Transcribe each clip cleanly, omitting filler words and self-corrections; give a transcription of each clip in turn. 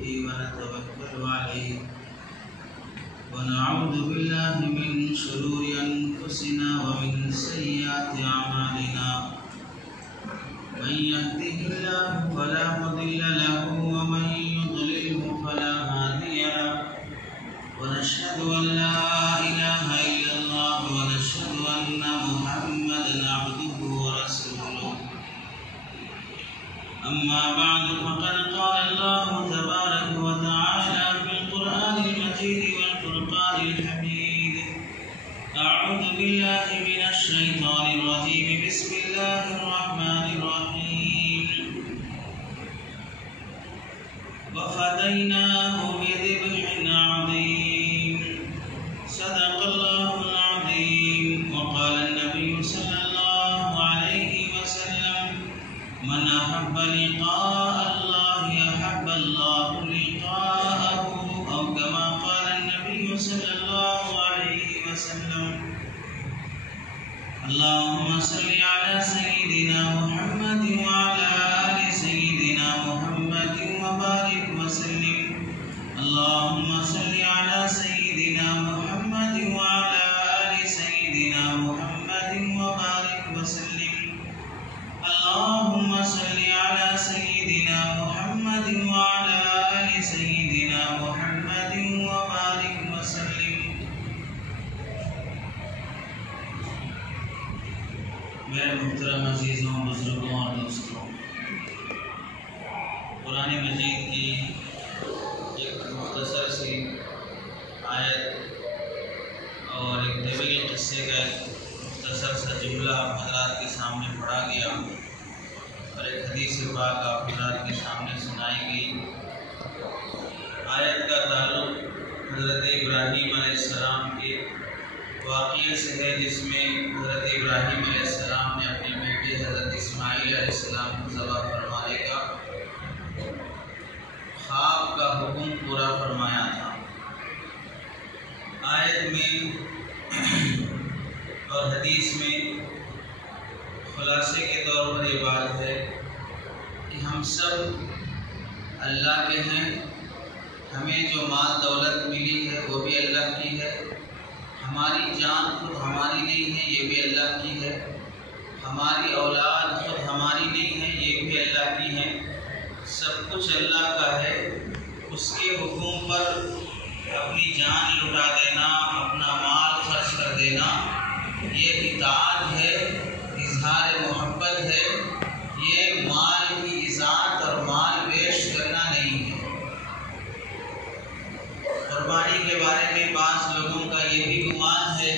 ونتوكل عليه ونعوذ بالله من شرور أنفسنا ومن سيئات أعمالنا من يهده الله فلا مضل له ومن يضلله فلا هادي له ونشهد أن لا إله إلا الله ونشهد أن محمدا عبده ورسوله أما بعد فقد قال الله تبارك وتعالى في القرآن المجيد والفرقان الحميد أعوذ بالله من الشيطان الرجيم بسم الله الرحمن الرحيم وفديناه بذبح عظيم صدق الله العظيم وقال النبي صلى الله عليه وسلم من أحب لقاء الله أحب الله لقاءه أو كما قال النبي صلى الله عليه وسلم اللهم صل على سيدنا محمد وعلى آل سيدنا محمد وبارك وسلم اللهم صل على سيدنا محمد وعلى آل سيدنا محمد وبارك وسلم اللهم صل على سيدنا محمد وعلى آل سيدنا محمد وبارك وسلم. میرے محترم عزیزوں بزرگوں اور دوستوں، قرآن مجید کی ایک مختصر سی آیت اور ایک طویل قصے کا ایک مختصر سا جملہ آپ حضرات کے سامنے پڑھا گیا اور ایک حدیث پاک آپ حضرات کے سامنے سنائی گئی۔ آیت کا تعلق حضرت ابراہیم علیہ السلام کے واقعے سے ہے، جس میں حضرت ابراہیم علیہ السلام نے اپنے بیٹے حضرت اسماعیل علیہ السلام کو ذبح فرمانے کا خواب کا حکم پورا فرمایا تھا۔ آیت میں اور حدیث میں خلاصے کے طور پر یہ بات ہے کہ ہم سب اللہ کے ہیں، ہمیں جو مال دولت ملی ہے وہ بھی اللہ کی ہے، ہماری جان خود ہماری نہیں ہے یہ بھی اللہ کی ہے، ہماری اولاد خود ہماری نہیں ہے یہ بھی اللہ کی ہے، سب کچھ اللہ کا ہے۔ اس کے حکم پر اپنی جان لٹا دینا، اپنا مال خرچ کر دینا، یہ اطاعت ہے، اظہار محبت ہے، یہ مال کی اذاعت اور مال ویسٹ کرنا نہیں ہے۔ قربانی کے بارے میں بعض لوگوں کا یہ بھی گمان ہے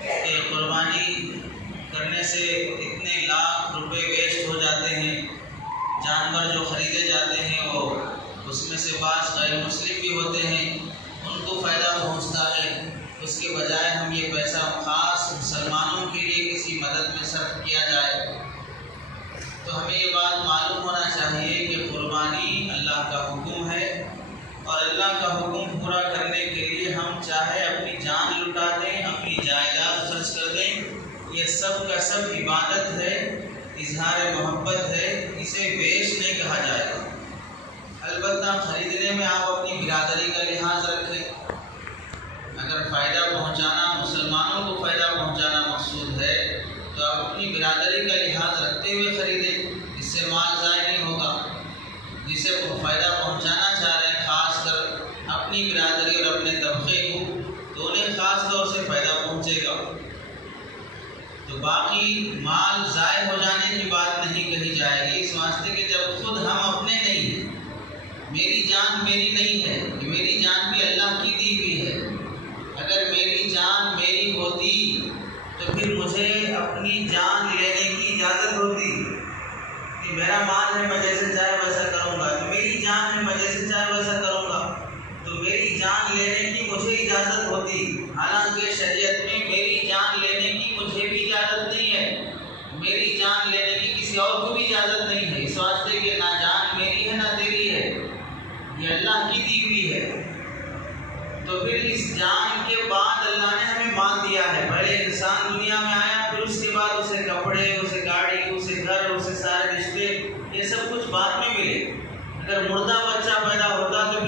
کہ قربانی کرنے سے اتنے لاکھ روپے ویسٹ ہو جاتے ہیں، جانور جو خریدے جاتے ہیں وہ اس میں سے بعض غیر مسلم بھی ہوتے ہیں، ان کو فائدہ پہنچتا ہے، اس کے بجائے ہم یہ پیسہ خاص مسلمانوں کے لیے کسی مدد میں صرف کیا جائے۔ تو ہمیں یہ بات معلوم ہونا چاہیے کہ قربانی اللہ کا حکم ہے، اور اللہ کا حکم پورا کرنے کے لیے ہم چاہے اپنی جان لٹا دیں، اپنی جائیداد خرچ کر دیں، یہ سب کا سب عبادت ہے، اظہار محبت ہے، اسے ویسٹ نہیں کہا جائے گا۔ البتہ خریدنے میں آپ اپنی برادری کا لحاظ رکھیں، اگر فائدہ پہنچانا، مسلمانوں کو فائدہ پہنچانا مقصود ہے تو آپ اپنی برادری کا لحاظ رکھتے ہوئے خریدیں، اس سے مال ضائع نہیں ہوگا۔ جسے فائدہ پہنچانا چاہ رہے ہیں خاص کر اپنی برادری اور اپنے طبقے کو، تو انہیں خاص طور سے فائدہ پہنچے گا۔ تو باقی مال ضائع ہو جانے کی بات نہیں کہی جائے گی، اس واسطے کہ جب خود ہم اپنے نہیں ہیں، میری جان میری نہیں ہے، میری جان بھی اللہ کی دی ہوئی ہے۔ اگر میری جان میری ہوتی تو پھر مجھے اپنی جان لینے کی اجازت ہوتی کہ میرا مال ہے میں جیسے چاہے ویسا کروں گا، میری جان ہے میں جیسے چاہے ویسا کروں گا، تو میری جان لینے کی مجھے اجازت ہوتی۔ حالانکہ شریعت میں میری جان لینے کی مجھے بھی اجازت نہیں ہے، میری جان لینے کی کسی اور کو بھی اجازت نہیں ہے، اس واسطے کہ نہ جان میری ہے نہ تیری ہے، یہ اللہ کی دی ہوئی ہے۔ تو پھر اس جان کے بعد اللہ نے ہمیں مال دیا ہے۔ پہلے انسان دنیا میں آیا، پھر اس کے بعد اسے کپڑے، اسے گاڑی، اسے گھر، اسے سارے رشتے، یہ سب کچھ بعد میں ملے۔ اگر مردہ بچہ پیدا ہوتا تو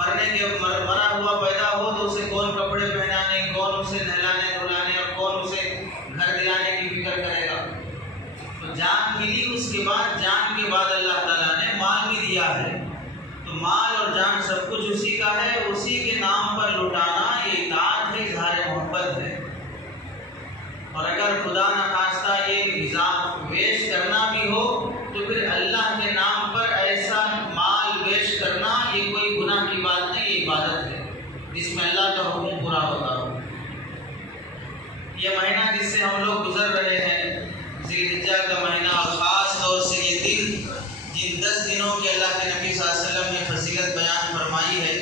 مرا ہوا پیدا ہو تو اسے کون کپڑے پہنانے، کون اسے نہلانے دھلانے اور کون اسے گھر دلانے کی فکر کرے گا؟ تو جان ملی، اس کے بعد جان کے بعد اللہ تعالیٰ نے مال بھی دیا ہے، تو مال اور جان سب کچھ اسی کا ہے، اسی کے نام پر لٹانا یہ اطاعت ہے، اظہار محبت ہے۔ اور اگر خدا نخواستہ یہ ویسٹ کرنا بھی ہو تو پھر اللہ کے نام پر ایسا مال ویسٹ کرنا یہ کوئی گناہ کی بات نہیں، یہ عبادت ہے جس میں اللہ کا حکم پورا ہوتا ہو۔ یہ مہینہ جس سے ہم لوگ گزر رہے ہیں، ذی الحجہ کا مہینہ، اور خاص طور سے یہ دن جن 10 دنوں کے اللہ کے نبی صلی اللہ علیہ وسلم نے فضیلت بیان فرمائی ہے،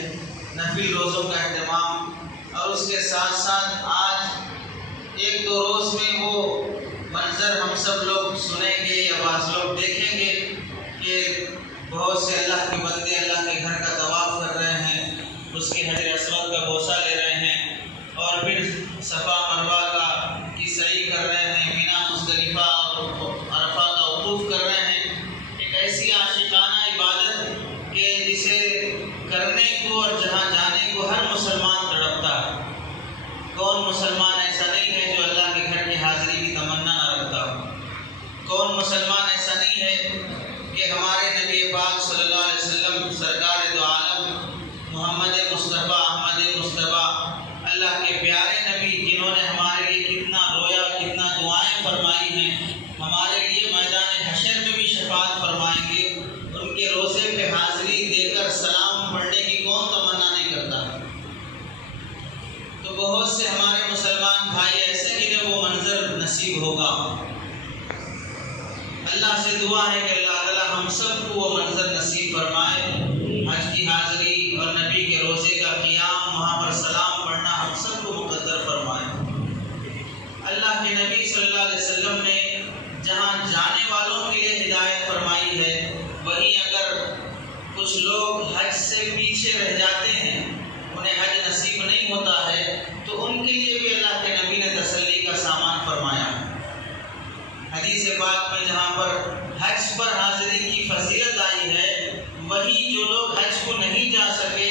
نفل روزوں کا اہتمام، اور اس کے ساتھ ساتھ آج 1-2 روز میں وہ منظر ہم سب لوگ سنیں گے یا بعض لوگ دیکھیں گے کہ بہت سے اللہ کے بندے اللہ کے گھر کا طواف کر رہے ہیں، اس کے حجر اسود کا بوسہ لے رہے ہیں، اور پھر صفا مروہ کی سعی کر رہے ہیں، مینا مزدلفہ اور عرفہ کا وقوف کر رہے ہیں۔ ایک ایسی عاشقانہ عبادت کہ جسے کرنے کو اور جہاں جانے کو ہر مسلمان تڑپتا ہے۔ کون مسلمان ایسا نہیں ہے جو اللہ کے گھر کی حاضری کی تمنا نہ رکھتا ہو؟ کون مسلمان ایسا نہیں ہے کہ ہمارے نبی پاک صلی اللہ علیہ وسلم سرکار دو عالم محمد مصطفیٰ احمد مصطفیٰ اللہ کے پیارے نبی، جنہوں نے ہمارے لیے کتنا رویا، کتنا دعائیں فرمائی ہیں، ہمارے لیے میدان حشر میں بھی شفاعت فرمائیں گے، ان کے روزے پہ حاضری دے کر سلام پڑھنے کی کون تمنا نہیں کرتا؟ تو بہت سے ہمارے مسلمان بھائی ایسے جنہیں وہ منظر نصیب ہوگا۔ اللہ سے دعا ہے کہ اللہ تعالیٰ ہم سب کو وہ منظر نصیب فرمائے، حج کی حاضری اور نبی کے روزے کا قیام، وہاں پر سلام پڑھنا ہم سب کو مقدر فرمائے۔ اللہ کے نبی صلی اللہ علیہ وسلم نے جہاں جانے والوں کے لیے ہدایت فرمائی ہے، وہیں اگر کچھ لوگ حج سے پیچھے رہ جاتے ہیں، انہیں حج نصیب نہیں ہوتا ہے، تو ان کے لیے بھی اللہ کے نبی نے تسلی کا سامان فرمایا۔ حدیث پاک میں جہاں پر حج پر حاضری کی فضیلت آئی ہے، وہیں جو لوگ حج کو نہیں جا سکے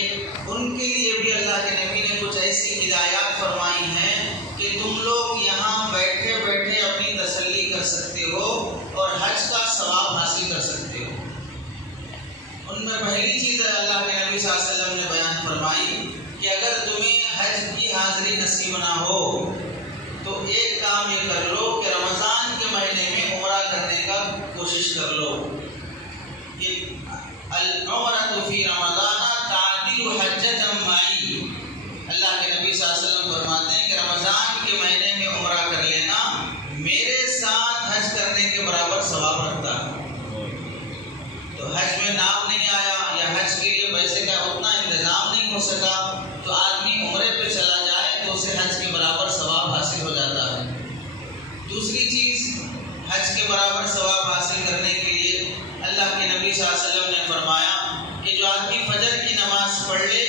ان کے لیے بھی اللہ کے نبی نے کچھ ایسی ہدایات فرمائی ہیں کہ تم لوگ یہاں بیٹھے بیٹھے اپنی تسلی کر سکتے ہو اور حج کا ثواب حاصل کر سکتے ہو۔ ان میں پہلی چیز اللہ کے نبی صلی اللہ علیہ وسلم نے بیان فرمائی کہ اگر تمہیں حج کی حاضری نصیب نہ ہو تو ایک کام یہ کر لو کہ رمضان کے مہینے میں عمرہ کرنے کا کوشش کر لو۔ العمرۃ فی رمضان تعدل حجۃ معی، اللہ کے نبی صلی اللہ علیہ وسلم فرماتے ہیں کہ رمضان کے مہینے میں عمرہ کر لینا میرے ساتھ حج کرنے کے برابر ثواب رکھتا ہے۔ تو حج میں نام نہیں آیا یا حج کے لیے پیسے کا اتنا انتظام نہیں ہو سکا تو آدمی عمرے پہ چلا جائے تو اسے حج کے برابر ثواب حاصل ہو جاتا ہے۔ دوسری چیز، حج کے برابر ثواب حاصل کرنے کے لیے اللہ کے نبی صلی اللہ علیہ وسلم نے فرمایا کہ جو آدمی فجر کی نماز پڑھ لے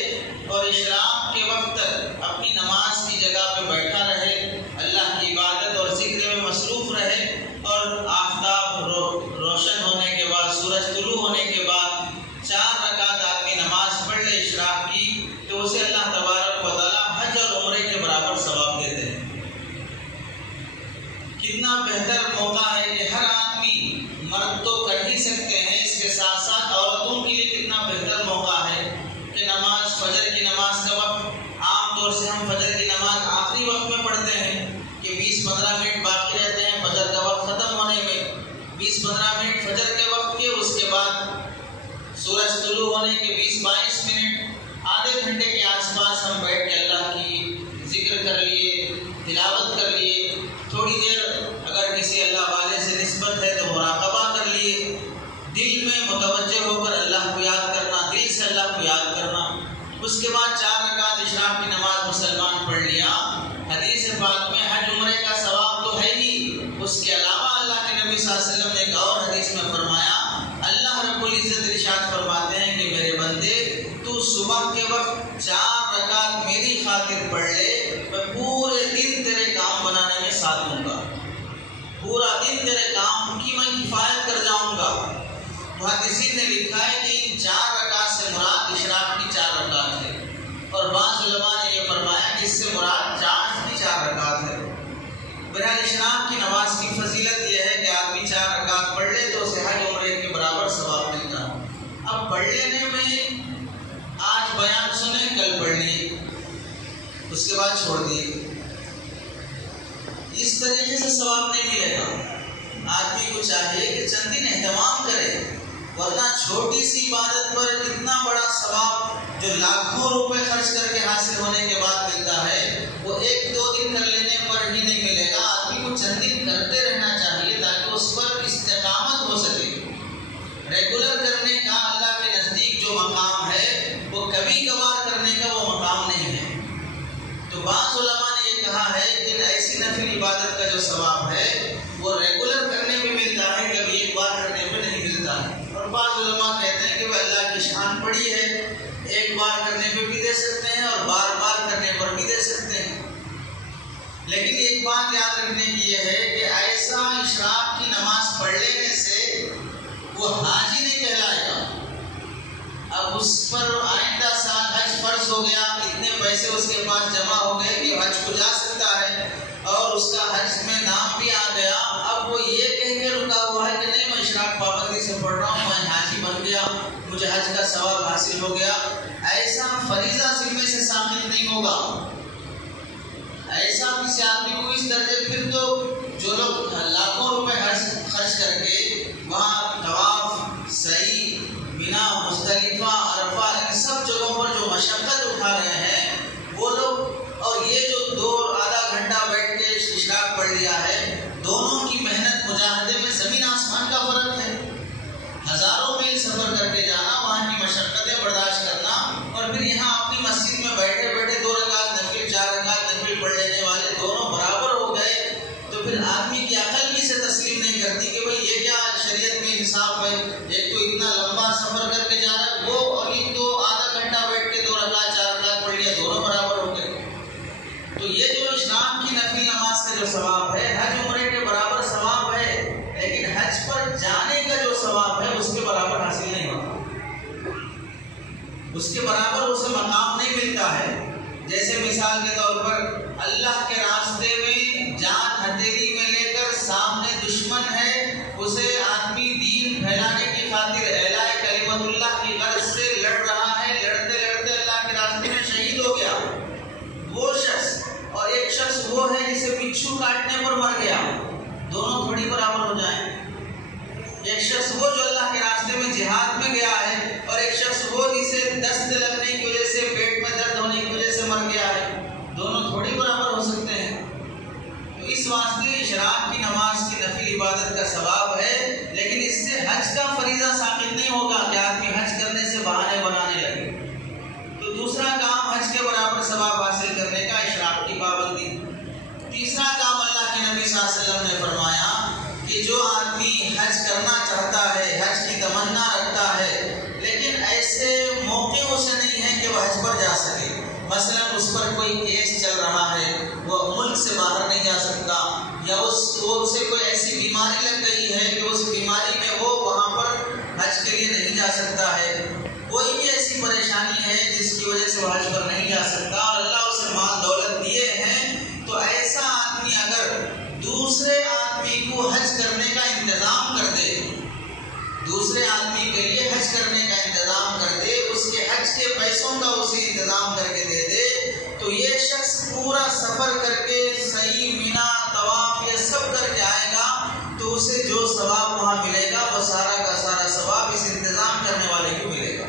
اور اشراق کے وقت تک اپنی نماز کی جگہ پہ بیٹھا رہے، اللہ کی عبادت اور ذکر میں مصروف رہے، اور آفتاب روشن ہونے کے بعد، سورج طلوع ہونے کے بعد 4 رکعت آدمی نماز پڑھ لے اشراق کی، تو اسے اللہ تبارک و تعالیٰ حج اور عمرے کے برابر ثواب دیتے ہیں۔ کتنا بہتر موقع ہے کہ ہر آدمی، مرد تو کر ہی سکتے ہیں، اس کے ساتھ ساتھ عورتوں کے لیے کتنا بہتر موقع ہے کہ نماز، فجر کی نماز کا وقت، عام طور سے ہم فجر کی نماز آخری وقت میں پڑھتے ہیں کہ 20-15 منٹ باقی رہتے ہیں فجر کا وقت ختم ہونے میں، 20-15 منٹ فجر کے وقت کے، اس کے بعد سورج طلوع ہونے کے 20-22 منٹ، آدھے گھنٹے کے آس پاس ہم بیٹھ کے اللہ کی ذکر کر لیے، تلاوت کر لیے، تھوڑی دیر اگر کسی اللہ والے سے نسبت ہے تو مراقبہ کر لیے، دل میں متوجہ ہو کر اللہ کو یاد کرنا، دل سے اللہ کو یاد کرنا، اس کے بعد 4 رکعت اشراق کی نماز مسلمان پڑھ لیا۔ حدیث پاک میں حج عمرے کا ثواب تو ہے ہی، اس کے علاوہ اللہ کے نبی صلی اللہ علیہ وسلم نے ایک اور حدیث میں فرمایا، اللہ رب العزت ارشاد فرماتے ہیں کہ میرے بندے تو صبح کے وقت 4 رکعت میری خاطر پڑھ لے، میں پورے دن تیرے کام بنانے میں ساتھ دوں گا، پورا دن تیرے کام کی میں کفایت کر جاؤں گا۔ محدثین نے لکھا ہے کہ ان 4 رکعت سے مراد اشراق کی 4 رکعت اس کے بعد چھوڑ دیے. اس طریقے سے ثواب نہیں ملے گا. آدمی کو چاہیے کہ چند دن اہتمام کرے، ورنہ چھوٹی سی عبادت پر اتنا بڑا ثواب جو لاکھوں روپے خرچ کر کے حاصل ہونے کے بعد ملتا ہے، وہ 1-2 دن کر لینے پر ہی نہیں ملے گا. آدمی کو چند دن کرتے رہنا چاہیے تاکہ اس پر استقامت ہو سکے. ریگولر کرنے کا اللہ کے نزدیک جو مقام ہے وہ کبھی کبھار کرنے کا وہ مقام نہیں ہے. تو بعض علماء نے یہ کہا ہے کہ ایسی نفل عبادت کا جو ثواب ہے وہ ریگولر کرنے میں ملتا ہے، کبھی ایک بار کرنے میں نہیں ملتا ہے. اور بعض علماء کہتے ہیں کہ وہ اللہ کی شان بڑی ہے، ایک بار کرنے پہ بھی دے سکتے ہیں اور بار بار کرنے پر بھی دے سکتے ہیں. لیکن ایک بات یاد رکھنے کی یہ ہے کہ ایسا اشراق کی نماز پڑھ لینے سے وہ حاجی نہیں کہلائے گا. اب اس پر آئندہ سال حج فرض ہو گیا، اتنے پیسے اس کے پاس جمع ہو گئے کہ حج کو جا سکتا ہے اور اس کا حج میں نام بھی آ گیا. اب وہ یہ کہہ کے رکا ہوا ہے کہ نہیں میں اشراق پابندی سے پڑھ رہا ہوں، میں حاجی بن گیا، مجھے حج کا ثواب حاصل ہو گیا. ایسا فریضہ ذمے سے ثابت نہیں ہوگا. ایسا کسی آدمی کو اس درجے، پھر تو جو لوگ لاکھوں روپے خرچ کر کے وہاں طواف، سعی، مینا، مزدلفہ، عرفہ، ان سب جگہوں پر جو مشقت اٹھا رہے ہیں وہ لوگ، اور یہ جو آدھا گھنٹہ بیٹھ کے اشراق پڑھ لیا ہے، دونوں کی محنت مجاہدے میں زمین آسمان کا فرق ہے. ہزاروں میل سفر کر کے جانا، وہاں کی مشقتیں برداشت کرنا، اور پھر یہاں اپنی مسجد میں بیٹھے بیٹھے 2 رکعت نفل، 4 رکعت نفل پڑھ لینے والے دونوں برابر ہو گئے. تو پھر آدمی کی عقل بھی سے تسلیم نہیں کرتی کہ بھئی یہ کیا شریعت میں انصاف ہے. ایک تو اتنا لمبا سفر کر کے جا رہا ہے وہ، اور ایک تو آدھا گھنٹہ بیٹھ کے 2 رکعت 4 رکعت پڑھ لیا، دونوں برابر ہو گئے. تو یہ جو اشراق کی نفل نماز کا جو ثواب ہے، حج عمرے کے برابر ثواب ہے، لیکن حج پر جانے کا جو ثواب ہے اس کے برابر حاصل نہیں ہوتا، اس کے برابر اسے مقام نہیں ملتا ہے. جیسے مثال کے طور پر اللہ کے راستے میں جان ہتھیلی میں لے کر سامنے دشمن ہے، اسے آدمی دین پھیلانے کی خاطر اعلاء کلمت اللہ کی غرض سے لڑ رہا ہے، لڑتے لڑتے اللہ کے راستے میں شہید ہو گیا وہ شخص، اور ایک شخص وہ ہے جسے بچھو کاٹنے پر مر گیا. دونوں تھوڑی برابر ہو جائیں. ایک شخص وہ جو اللہ کے راستے میں جہاد میں گیا ہے، اور ایک شخص وہ جسے دست لگنے کی وجہ سے، پیٹ میں درد ہونے کی وجہ سے مر گیا ہے. دونوں تھوڑی برابر ہو سکتے ہیں. تو اس واسطے اشراق کی نماز کی نفل عبادت کا ثواب ہے، لیکن اس سے حج کا فریضہ ثابت نہیں ہوگا کہ آدمی حج کرنے سے بہانے بنانے لگے. تو دوسرا کام حج کے برابر ثواب حاصل کرنے کا اشراق کی پابندی. تیسرا کام اللہ کے نبی صلی اللہ علیہ وسلم نے فرمایا کہ جو آدمی حج کرنا چاہتا ہے، حج کی تمنا رکھتا ہے، لیکن ایسے موقع اسے نہیں ہے کہ وہ حج پر جا سکے. مثلا اس پر کوئی کیس چل رہا ہے، وہ ملک سے باہر نہیں جا سکتا، یا اسے کوئی ایسی بیماری لگ گئی ہے کہ اس بیماری میں وہ وہاں پر حج کے لیے نہیں جا سکتا ہے. کوئی بھی ایسی پریشانی ہے جس کی وجہ سے وہ حج پر نہیں جا سکتا، اور اللہ اسے مال دولت دیے ہیں، تو ایسا آدمی اگر دوسرے آدمی کو حج کرنے کا انتظام کر دے، دوسرے آدمی کے لیے حج کرنے کا انتظام کر دے، اس کے حج کے پیسوں کا اسے انتظام کر کے دے دے، تو یہ شخص پورا سفر کر کے صحیح مینا، طواف، یہ سب کر کے آئے گا، تو اسے جو ثواب وہاں ملے گا وہ سارا کا سارا ثواب اس انتظام کرنے والے کو ملے گا.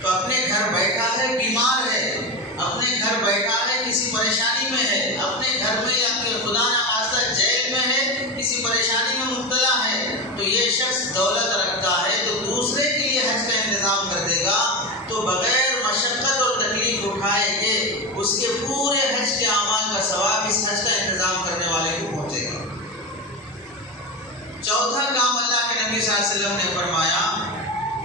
تو اپنے گھر بیٹھا ہے، بیمار ہے، اپنے گھر بیٹھا ہے، کسی پریشانی میں ہے، اپنے گھر میں یا خدا نہ خواستہ جیل میں ہے، کسی پریشانی میں مبتلا ہے، تو یہ شخص دولت رکھتا ہے تو دوسرے کے لیے حج کا انتظام کر دے گا، تو بغیر مشقت اور تکلیف اٹھائے کہ اس کے پورے حج کے اعمال کا ثواب اس حج کا انتظام کرنے والے کو پہنچے گا. چوتھا کام اللہ کے نبی صلی اللہ علیہ وسلم نے فرمایا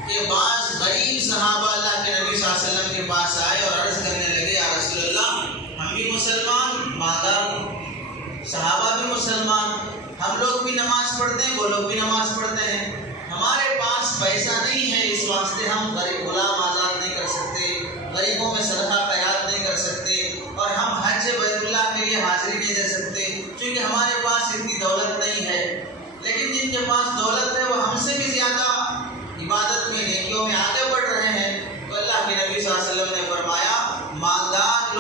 کہ بعض غریب صحابہ اللہ کے نبی صلی اللہ علیہ وسلم کے پاس آئے اور عرض کرنے لگے، یا رسول اللہ، ہم بھی مسلمان، مالدار، صحابہ بھی مسلمان، ہم لوگ بھی نماز پڑھتے ہیں، وہ لوگ بھی نماز پڑھتے ہیں، ہمارے پاس پیسہ نہیں ہے، اس واسطے ہم غلام آزاد نہیں کر سکتے، غریبوں میں صدقہ خیرات نہیں کر سکتے، اور ہم حج بیت اللہ کے لیے حاضری نہیں دے سکتے کیونکہ ہمارے پاس اتنی دولت نہیں ہے. لیکن جن کے پاس دولت ہے وہ ہم سے بھی زیادہ عبادت میں، نیکیوں میں آگے بڑھ رہے ہیں. تو اللہ کے نبی صلی اللہ علیہ وسلم نے فرمایا، مالدار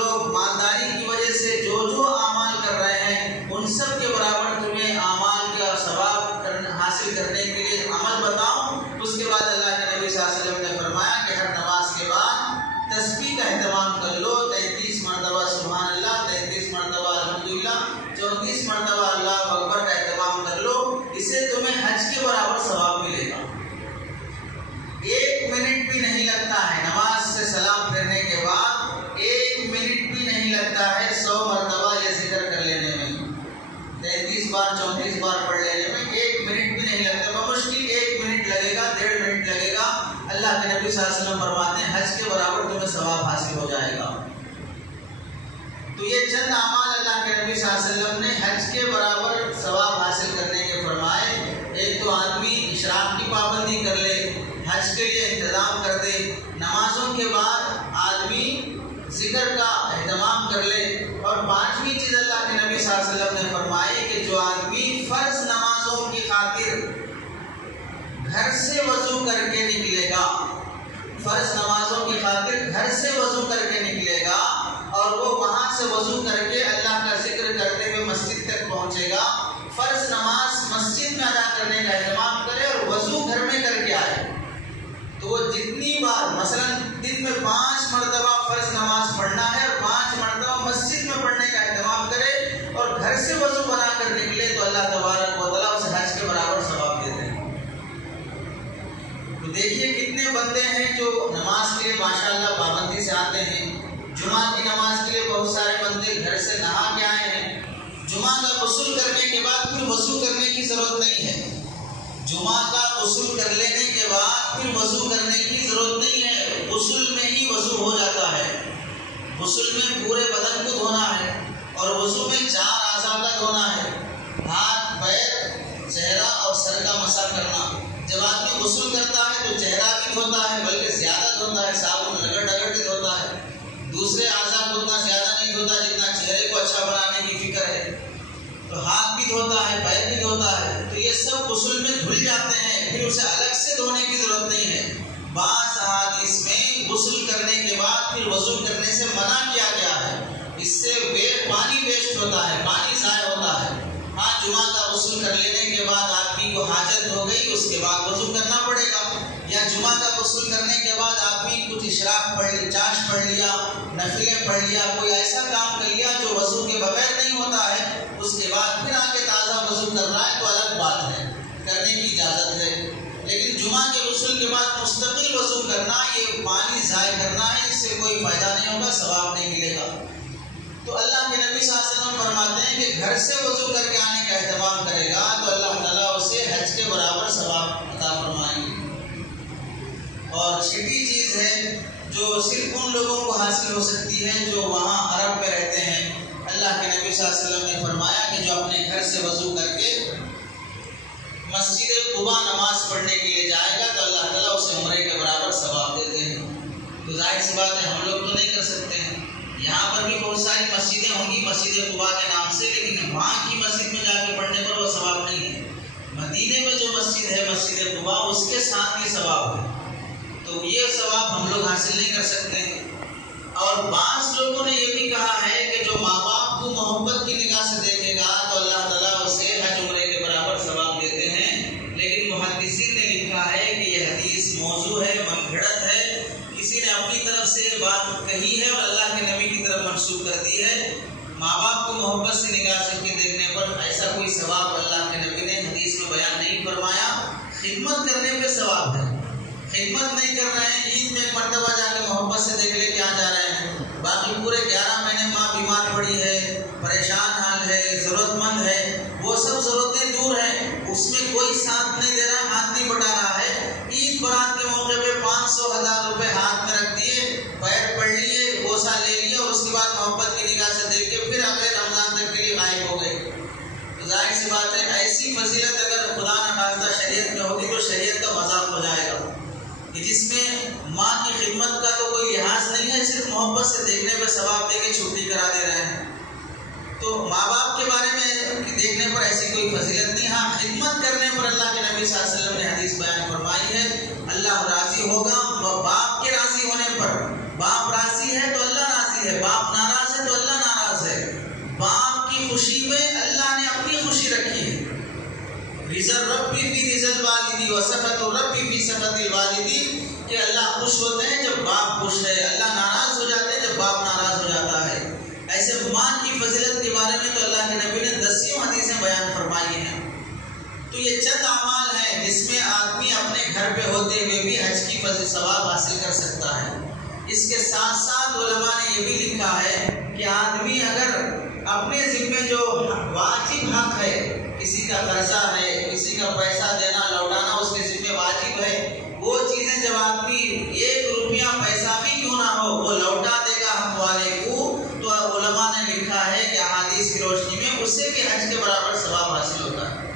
بار 34 بار پڑھ لینے میں 1 منٹ بھی نہیں لگتا، بمشکل 1 منٹ لگے گا، 1.5 منٹ لگے گا۔ اللہ کے نبی صلی اللہ علیہ وسلم فرماتے ہیں حج کے برابر تمہیں ثواب حاصل ہو جائے گا۔ تو یہ چند اعمال اللہ کے نبی صلی اللہ علیہ وسلم نے حج کے برابر ثواب حاصل کرنے کے فرمائے۔ ایک تو آدمی اشراق کی پابندی کر لے، حج کے لیے انتظام کر دے، نمازوں کے بعد آدمی ذکر کا اہتمام کر لے، اور 5ویں چیز اللہ کے نبی صلی اللہ علیہ وسلم نے فرمائی کہ جو آدمی فرض نمازوں کی خاطر گھر سے وضو کر کے نکلے گا، فرض نمازوں کی خاطر گھر سے وضو کر کے نکلے گا اور وہ وہاں سے وضو کر کے اللہ کا ذکر کرتے ہوئے مسجد تک پہنچے گا، فرض نماز مسجد میں ادا کرنے کا اہتمام کرے اور وضو گھر میں کر کے آئے، تو وہ جتنی بار مثلا دن میں 5 مرتبہ فرض نماز پڑھنا ہے اور 5 مرتبہ مسجد میں پڑھنے کا اہتمام کرے اور گھر سے وضو بنا کر نکلے تو اللہ تبارک و تعالیٰ اسے حج کے برابر ثواب دیتے ہیں۔ تو دیکھیے کتنے بندے ہیں جو نماز کے لیے ماشاءاللہ پابندی سے آتے ہیں، جمعہ کی نماز کے لیے بہت سارے بندے گھر سے نہا کے آئے ہیں، جمعہ کا غسل کرنے کے بعد پھر وضو کرنے کی ضرورت نہیں ہے، جمعہ کا غسل کر لینے کے بعد پھر وضو کرنے کی ضرورت نہیں ہے، غسل میں ہی وضو ہو جاتا ہے۔ غسل میں پورے بدن کو دھونا ہے اور وضو میں 4 اعضاء کا دھونا ہے، ہاتھ، پیر، چہرہ اور سر کا مسح کرنا۔ جب آدمی غسل کرتا ہے تو چہرہ بھی دھوتا ہے، بلکہ زیادہ دھوتا ہے، صابن رگڑ رگڑ کے دھوتا ہے، دوسرے اعضاء کو اتنا زیادہ نہیں دھوتا جتنا چہرے کو اچھا بنانے کی فکر ہے، تو ہاتھ بھی دھوتا ہے، پیر بھی دھوتا ہے، تو یہ سب غسل میں دھل جاتے ہیں، پھر اسے الگ سے دھونے کی ضرورت نہیں ہے۔ بعض احادیث میں غسل کرنے کے بعد پھر وضو کرنے سے منع کیا گیا ہے، اس سے پانی ویسٹ ہوتا ہے، پانی ضائع ہوتا ہے۔ ہاں، جمعہ کا غسل کر لینے کے بعد آدمی کو حاجت ہو گئی، اس کے بعد وضو کرنا پڑے گا، یا جمعہ کا غسل کرنے کے بعد آدمی کچھ اشراق پڑھ لیا، چاش پڑھ لیا، نفلیں پڑھ لیا، کوئی ایسا کام کر لیا جو وضو کے بغیر نہیں ہوتا ہے، اس کے بعد پھر آ کے تازہ وضو کر رہا ہے تو الگ بات ہے، کرنے کی اجازت ہے۔ لیکن جمعہ کے غسل کے بعد مستقل وضو کرنا، یہ پانی ضائع کرنا ہے، اس سے کوئی فائدہ نہیں ہوگا، ثواب نہیں ملے گا۔ تو اللہ کے نبی صلی اللہ علیہ وسلم فرماتے ہیں کہ گھر سے وضو کر کے آنے کا اہتمام کرے گا تو اللہ تعالیٰ اسے حج کے برابر ثواب عطا فرمائیں گے۔ اور چھٹی چیز ہے جو صرف ان لوگوں کو حاصل ہو سکتی ہے جو وہاں عرب پہ رہتے ہیں، اللہ کے نبی صلی اللہ علیہ وسلم نے فرمایا کہ جو اپنے گھر سے وضو کر کے مسجد قباء نماز پڑھنے کے لیے جائے گا تو اللہ تعالیٰ اسے عمرے کے برابر ثواب دیتے ہیں۔ تو ظاہر سی بات ہے ہم لوگ تو نہیں کر سکتے ہیں، یہاں پر بھی بہت ساری مسجدیں ہوں گی مسجد قباء کے نام سے، لیکن وہاں کی مسجد میں جا کے پڑھنے پر وہ ثواب نہیں ہے۔ مدینے میں جو مسجد ہے مسجد قباء، اس کے ساتھ یہ ثواب ہے، تو یہ ثواب ہم لوگ حاصل نہیں کر سکتے ہیں۔ اور بعض لوگوں نے یہ بھی کہا ہے کہ جو ماں باپ کو محبت کی نگاہ سے دیکھے گا تو اللہ تعالیٰ اسے حج عمرے کے برابر ثواب دیتے ہیں، لیکن محدثین نے لکھا ہے کہ یہ حدیث موضوع ہے، من گھڑت ہے، کسی نے اپنی طرف سے یہ بات کہی ہے اور اللہ کے نبی کی طرف منسوخ کر دی ہے۔ ماں باپ کو محبت سے نگاہ سے دیکھنے پر ایسا کوئی ثواب اللہ کے نبی نے حدیث میں بیان نہیں فرمایا۔ خدمت کرنے پہ ثواب ہے، خدمت نہیں کر رہے ہیں، عید میں ایک مرتبہ جا کے محبت سے دیکھ لے کے آ جا رہے ہیں، باقی پورے 11 مہینے ماں بیمار پڑی ہے، پریشان حال ہے، ضرورت مند ہے، وہ سب ضرورتیں دور ہیں، اس میں کوئی ساتھ نہیں دے رہا، ہاتھ نہیں بٹا رہا ہے، عید برات کے موقع پہ 500,000 روپے ہاتھ میں رکھ دیے، پیر پڑھ لیے، گوسا لے لیا اور اس کے بعد محبت کی نگاہ سے دیکھ کے پھر اگلے رمضان تک کے لیے غائب ہو گئے۔ تو ظاہر سی بات ہے ایسی فضیلت اگر خدا نہ خواستہ شریعت میں ہوگی تو شریعت کا مذاق ہو جائے گا، کہ جس میں ماں کی خدمت کا تو کوئی لحاظ نہیں ہے، صرف محبت سے دیکھنے پہ ثواب دے کے چھٹی کرا دے رہے ہیں۔ تو ماں باپ کے بارے میں دیکھنے پر ایسی کوئی فضیلت نہیں، ہاں خدمت کرنے پر اللہ کے نبی صلی اللہ علیہ وسلم نے حدیث بیان فرمائی ہے، اللہ راضی ہوگا باپ کے راضی ہونے پر، باپ راضی ہے تو اللہ راضی ہے، باپ ناراض ہے تو اللہ ناراض ہے، باپ کی خوشی میں اللہ نے اپنی خوشی رکھی ہے، رضا ربی فی رضا الوالدی وسخط ربی فی سخط الوالدی، کہ اللہ خوش ہوتے ہیں جب باپ خوش ہے، اللہ ناراض ہو جاتے ہیں جب باپ ناراض ہو جاتا ہے۔ ایسے ماں کی فضیلت کے بارے میں تو اللہ کے نبی نے 10 حدیثیں بیان فرمائی ہیں۔ تو یہ چند اعمال ہیں جس میں آدمی اپنے گھر پہ ہوتے ہوئے بھی حج کی ثواب حاصل کر سکتا ہے۔ اس کے ساتھ ساتھ علماء نے یہ بھی لکھا ہے کہ آدمی اگر اپنے ذمے جو واجب حق ہے کسی کا قرضہ ہے، کسی کا پیسہ دینا لوٹانا اس کے ذمہ واجب ہے، وہ چیزیں جب آدمی 1 روپیہ پیسہ بھی کیوں نہ ہو وہ لوٹا دے گا حق والے کو، تو علماء نے لکھا ہے کہ احادیث کی روشنی میں اس سے بھی حج کے برابر ثواب حاصل ہوتا ہے۔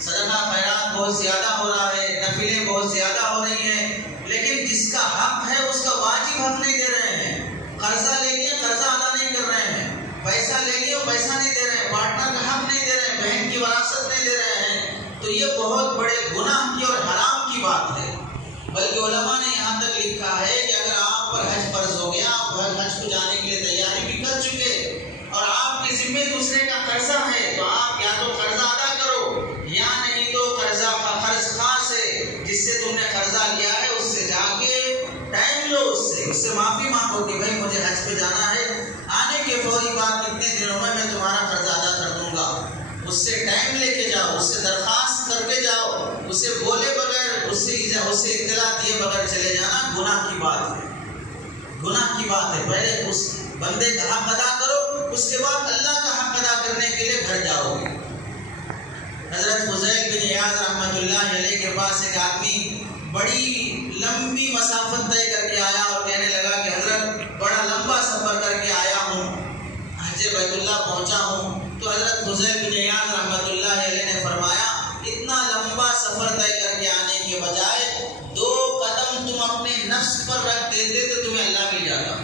صدقہ خیرات بہت زیادہ ہو رہا ہے، نفلیں بہت زیادہ ہو رہی ہیں، لیکن جس کا حق ہے اس کا واجب حق نہیں دے رہے ہیں۔ قرضہ لے لیے قرضہ ادا نہیں کر رہے ہیں، پیسہ لے لیے پیسہ نہیں دے رہے ہیں، پارٹنر کا حق نہیں دے رہے ہیں، بہن کی وراثت نہیں دے رہے ہیں، تو یہ بہت بڑے گناہ کی اور حرام کی بات ہے۔ بلکہ علماء نے یہاں تک لکھا ہے کہ اگر آپ پر حج فرض ہو گیا، آپ حج کو جانے کے لیے تیاری بھی کر چکے اور آپ کے ذمہ دوسرے کا قرضہ ہے، تو آپ یا تو قرضہ ادا کرو یا نہیں تو قرضہ کا قرض خاص ہے جس سے تم نے قرضہ لیا ہے اس سے جا کے ٹائم لو، اس سے معافی مانگو کہ بھائی مجھے حج پہ جانا ہے، آنے کے فوری بعد کتنے دنوں میں تمہارا قرضہ ادا کر دوں گا۔ اس سے ٹائم لے کے جاؤ، اس سے درخواست کر کے جاؤ، اسے بولے بغیر، اس سے اطلاع دیے بغیر چلے جانا گناہ کی بات ہے، گناہ کی بات ہے۔ پہلے اس بندے کا حق ادا کرو، اس کے بعد اللہ کا حق ادا کرنے کے لیے گھر جاؤ گے۔ حضرت فضیل بن عیاض رحمۃ اللہ علیہ کے پاس ایک آدمی بڑی لمبی مسافت طے کر کے آیا اور کہنے لگا کہ حضرت بڑا لمبا سفر کر کے آیا ہوں، حج بیت اللہ پہنچا ہوں۔ تو حضرت فضیل بن عیاض رحمۃ اللہ علیہ نے فرمایا اتنا لمبا سفر طے کر کے آنے کے بجائے 2 قدم تم اپنے نفس پر رکھ دیتے تو تمہیں اللہ مل جاتا،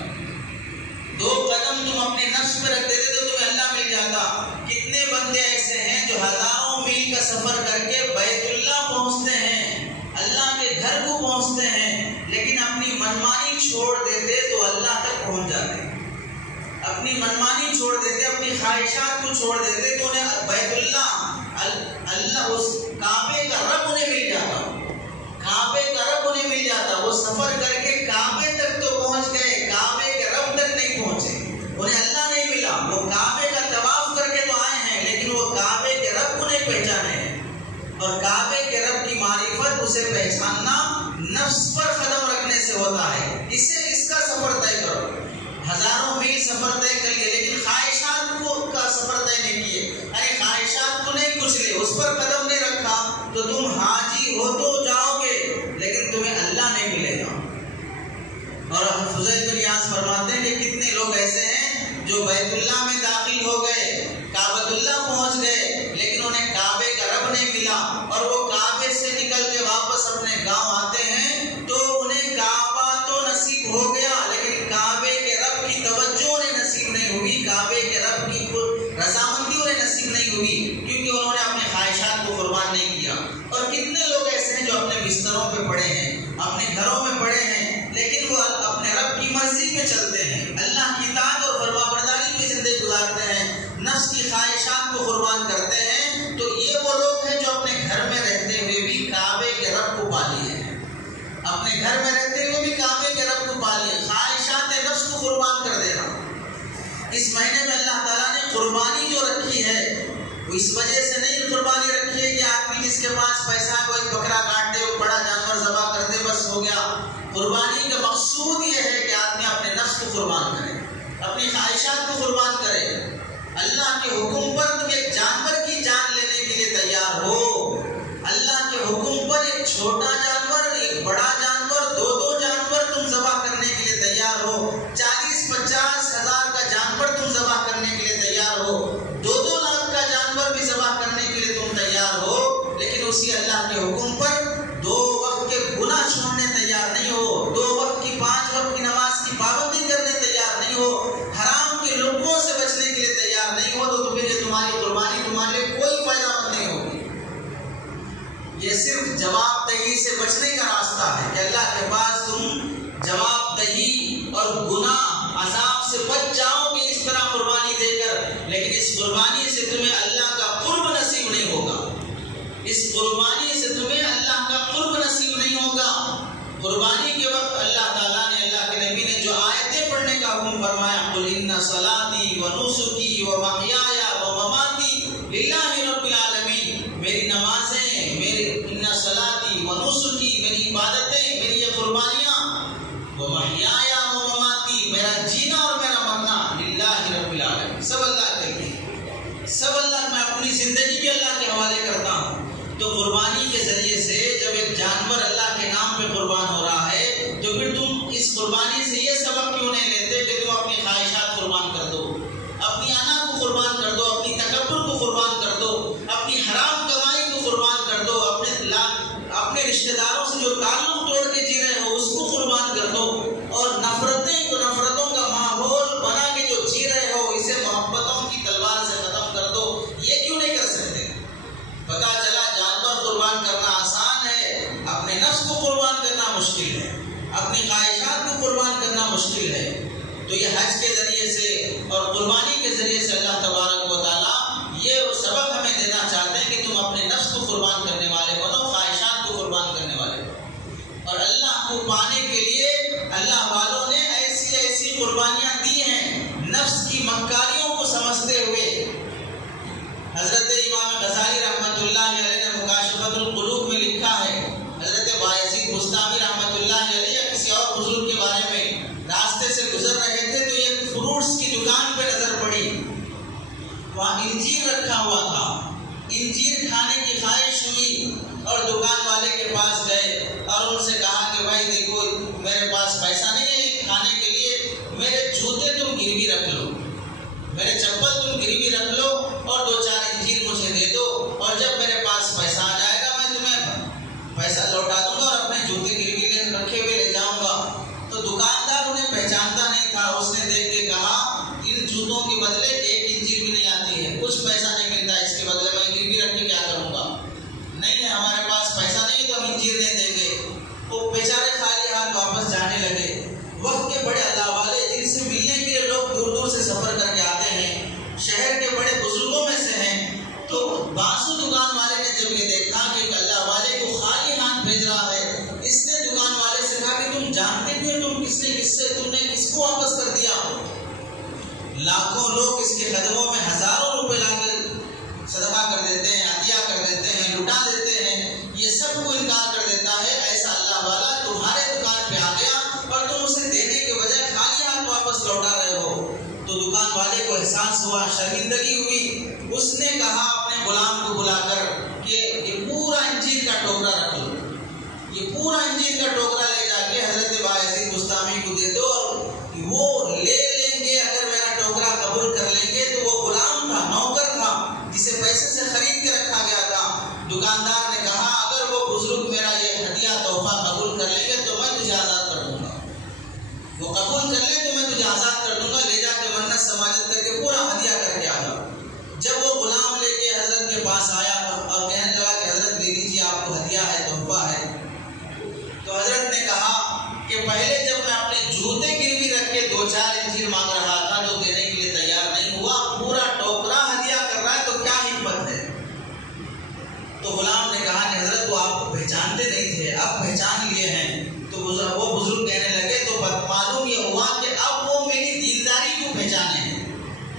2 قدم تم اپنے نفس پر رکھ دیتے تو تمہیں اللہ مل جاتا۔ کتنے بندے ایسے ہیں جو ہزاروں میل کا سفر کر کے بیت اللہ پہنچتے ہیں، اللہ کے گھر کو پہنچتے ہیں، لیکن اپنی منمانی چھوڑ دیتے تو اللہ تک پہنچ جاتے، اپنی منمانی چھوڑ دیتے، اپنی خواہشات کو چھوڑ دیتے تو انہیں بیت اللہ اس کعبے کا رب انہیں مل جاتا، کعبے کا رب انہیں مل جاتا۔ وہ سفر کر کے کعبے تک تو پہنچ گئے، کعبے کے رب تک نہیں پہنچے، انہیں اللہ نہیں ملا۔ وہ کعبے کا طواف کر کے تو آئے ہیں لیکن وہ کعبے کے رب کو نہیں پہچانے ہیں، اور کعبے کے رب کی معرفت اسے پہچاننا نفس پر قدم رکھنے سے ہوتا ہے۔ اس کا سفر طے کرو، ہزاروں میل سفر طے کر کے لیکن خواہشات کا سفر طے نہیں کیے، ارے خواہشات کو نہیں کچھ لے، اس پر قدم نہیں رکھا تو تم حاجی ہو تو جاؤ گے لیکن تمہیں اللہ نہیں ملے گا۔ اور فضیل بن عیاض فرماتے ہیں کہ کتنے لوگ ایسے ہیں جو بیت اللہ میں داخل ہو گئے، کعبۃ اللہ پہنچ گئے لیکن انہیں کعبے کا رب نہیں ملا، اور وہ کعبے سے نکل کے واپس اپنے گاؤں آتے ہیں تو انہیں کعبہ تو نصیب ہو گیا لیکن کعبے کے رب کی توجہ انہیں نصیب نہیں ہوئی، کعبے کے رب کی رضامندی انہیں نصیب نہیں ہوئی، کیونکہ انہوں نے اپنے خواہشات کو قربان نہیں کیا۔ اور کتنے لوگ ایسے ہیں جو اپنے بستروں پہ پڑے ہیں، اپنے گھروں میں پڑے ہیں، لیکن وہ اپنے رب کی مرضی پہ چلتے ہیں، اللہ کی اطاعت اور فرمانبرداری پہ زندگی گزارتے ہیں، نفس کی خواہشات کو قربان کرتے ہیں۔ تو یہ وہ لوگ ہیں جو اپنے گھر میں رہتے ہوئے بھی کعبے کے رب کو پالیے ہیں، اپنے گھر میں رہتے ہوئے بھی کعبے کے رب کو پالیے، خواہشات نفس کو قربان کر دینا۔ اس مہینے میں اللہ تعالیٰ نے قربانی جو رکھی ہے وہ اس وجہ سے نہیں قربانی رکھی ہے کہ آدمی جس کے پاس پیسہ ہے وہ ایک بکرا کاٹ دے، وہ بڑا جانور ذبح کر دے، بس ہو گیا۔ قربانی کا مقصود یہ ہے کہ آدمی اپنے نفس کو قربان کرے، اپنی خواہشات کو قربان کرے، اللہ کے حکم پر تم ایک جانور کی جان لینے کے لیے تیار ہو، اللہ کے حکم پر ایک چھوٹا جانور، ایک بڑا جانور، 2 جانور تم ذبح کرنے کے لیے تیار ہو، 40-50 ہزار کا جانور تم ذبح کرنے کے لیے تیار ہو، 2 لاکھ کا جانور بھی ذبح کرنے کے لیے تم تیار ہو، لیکن اسی اللہ کے حکم پر 2 وقت کے گناہ چھوڑنے تیار نہیں ہو، 2 وقت کی 5 وقت کی نماز کی پابندی کرنے تیار نہیں ہو، حرام کے لقموں سے بچنے کے لیے تیار نہیں ہو، تو پھر یہ تمہاری قربانی تمہارے لیے کوئی فائدہ مند نہیں ہوگی۔ یہ صرف جواب دہی سے بچنے کا راستہ ہے کہ اللہ کے پاس تم جواب دہی اور گناہ عذاب سے بچ جاؤ گے اس طرح قربانی دے کر، لیکن اس قربانی سے تمہیں اللہ کا قرب نصیب نہیں ہوگا، اس قربانی سے تمہیں اللہ کا قرب نصیب نہیں ہوگا۔ قربانی کے وقت اللہ تعالیٰ نے، اللہ کے نبی نے جو آیتیں پڑھنے کا حکم فرمایا، قُلْ إِنَّ صَلَاتِي وَنُسُكِي وَمَحْيَايَ وَمَمَاتِي لِلَّهِ رَبِّ الْعَالَمِينَ، میری نمازیں، میری إِنَّ صَلَاتِي وَنُسُكِي، میری عبادتیں، میری یہ قربانیاں، وَمَحْيَايَ وَمَمَاتِي، میرا جینا اور میرا مرنا، لِلَّهِ رَبِّ الْعَالَمِينَ، سب اللہ کے لیے، سب اللہ، میں اپنی زندگی بھی اللہ کے اپنی خواہشات کو قربان کرنا مشکل ہے، تو یہ حج کے ذریعے سے اور قربانی کے ذریعے سے اللہ تبارک و تعالیٰ یہ سبق ہمیں دینا چاہتے ہیں کہ تم اپنے نفس کو قربان کرنے والے بنو، خواہشات کو قربان کرنے والے بنو۔ اور اللہ کو پانے کے لیے اللہ والوں نے ایسی ایسی قربانیاں دی ہیں، نفس کی مکاریوں کو سمجھتے ہوئے۔ حضرت امام غزالی رحمۃ اللہ علیہ نے مکاشفۃ القلوب میں لکھا ہے، حضرت بایزید بستامی رحمۃ اللہ علیہ یا کسی اور بزرگ کے بارے میں راستے سے گزر رہے تھے تو ایک فروٹس کی دکان پہ نظر پڑی، وہاں انجیر رکھا ہوا تھا، انجیر کھانے کی خواہش ہوئی اور دکان والے کے پاس گئے اور ان سے کہا کہ بھائی دیکھو میرے پاس پیسہ نہیں ہے کھانے کے لیے، میرے جوتے تم گروی رکھ لو، میرے چپل تم گروی رکھ لو اور 2-4 انجیر مجھے دے دو، اور جب میرے پاس پیسہ آ جائے گا میں تمہیں پیسہ لوٹا دوں گا اور اپنے جوتے گروی رکھے ہوئے لے جاؤں گا۔ تو دکاندار انہیں پہچانتا نہیں تھا، اس نے دیکھ کے کہا ان جوتوں کے بدلے 1 انجیر بھی نہیں آتی ہے، کچھ پیسہ نہیں ملتا، اس کے بدلے میں گروی رکھ کے کیا کروں گا؟ نہیں ہمارے پاس پیسہ نہیں تو ہم انجیر نہیں دیں گے۔ وہ بیچارے خالی ہاتھ واپس جانے لگے۔ وقت کے بڑے اللہ والے جن سے ملنے کے لیے لوگ دور دور سے سفر کر کے آتے ہیں، شہر کے بڑے بزرگوں میں سے ہیں، تو بانسو دکان والے نے جب یہ دیکھا کہ اللہ والے کو خالی ہاتھ بھیج رہا ہے، اس نے دکان والے سے کہا کہ تم جانتے بھی ہو تم نے کس کو واپس کر دیا؟ لاکھوں لوگ اس کے قدموں میں ہزاروں روپے لا کر صدقہ کر دیتے ہیں، عطیہ کر دیتے ہیں، لٹا دیتے ہیں، یہ سب کو انکار کر دیتا ہے۔ ایسا اللہ والا تمہارے دکان پہ آ گیا اور تم اسے دینے کے بجائے خالی ہاتھ واپس لوٹا رہے ہو۔ تو دکان والے کو احساس ہوا، شرمندگی ہوئی، اس نے کہا اپنے غلام کو بلا کر کہ یہ پورا انجیر کا ٹوکرا رکھ لو، یہ پورا انجیر کا ٹوکرا لے جا کے حضرت بایزید بستامی کو دے دو، اور وہ لے لیں گے، اگر میرا ٹوکرا قبول کر لیں گے۔ تو وہ غلام تھا، نوکر تھا، جسے پیسے سے خرید کے رکھا گیا تھا۔ دکاندار نے کہا اگر وہ بزرگ میرا یہ ہدیہ تحفہ قبول کر لیں گے تو میں تجھے آزاد کر دوں گا، وہ قبول کر لیں تو میں تجھے آزاد کر دوں گا، لے جا کے منت سماجت کر کے پورا ہدیہ کر کے آ جاؤ۔ جب وہ غلام لے کے حضرت کے پاس آیا اور کہنے لگا کہ حضرت لے لیجیے، آپ کو ہدیہ ہے، تحفہ ہے، تو حضرت نے کہا کہ پہلے جب میں اپنے جوتے گروی رکھ کے 2-4 انجیر مانگ رہا تھا جو دینے کے لیے تیار نہیں ہوا، پورا ٹوکرا ہدیہ کر رہا ہے، تو کیا حکمت ہے؟ تو غلام نے کہا کہ حضرت وہ آپ کو پہچانتے نہیں تھے، اب پہچان لیے ہیں۔ تو وہ بزرگ کہنے لگے تو معلوم یہ ہوا کہ اب وہ میری دینداری کو پہچانے ہیں،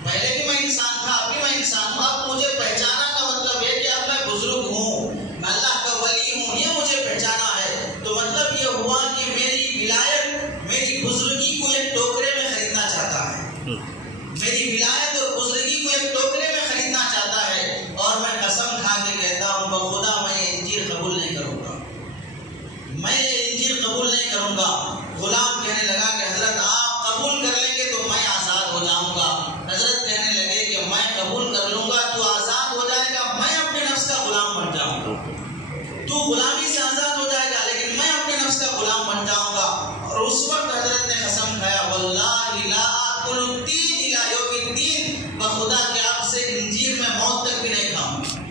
پہلے بھی میں انسان تھا، اب بھی میں انسان ہوں، اب مجھے پہچانا کا مطلب ہے کہ اب میں بزرگ ہوں، میں اللہ کا ولی ہوں، یہ مجھے پہچانا ہے۔ تو مطلب یہ ہوا کہ میری ولایت، میری بزرگی کو ایک ٹوکرے میں خریدنا چاہتا ہے، میری ولایت اور بزرگی کو ایک ٹوکرے میں خریدنا چاہتا ہے، اور میں قسم کھا کے کہتا ہوں بخدا میں یہ انجیر قبول نہیں کروں گا، میں یہ انجیر قبول نہیں کروں گا۔ غلام کہنے لگا کہ حضرت آپ قبول کر لیں گے تو میں آزاد ہو جاؤں گا۔ حضرت کہنے لگے کہ میں قبول کر لوں گا، تو آزاد ہو جائے گا، میں اپنے نفس کا غلام بن جاؤں گا، تو غلامی سے آزاد ہو جائے گا لیکن میں اپنے نفس کا غلام بن جاؤں گا۔ اور اس وقت حضرت نے قسم کھایا واللہ لا آکل التین الی یوم الدین، بخدا کہ آپ سے انجیر میں موت تک بھی نہیں کھاؤں گا،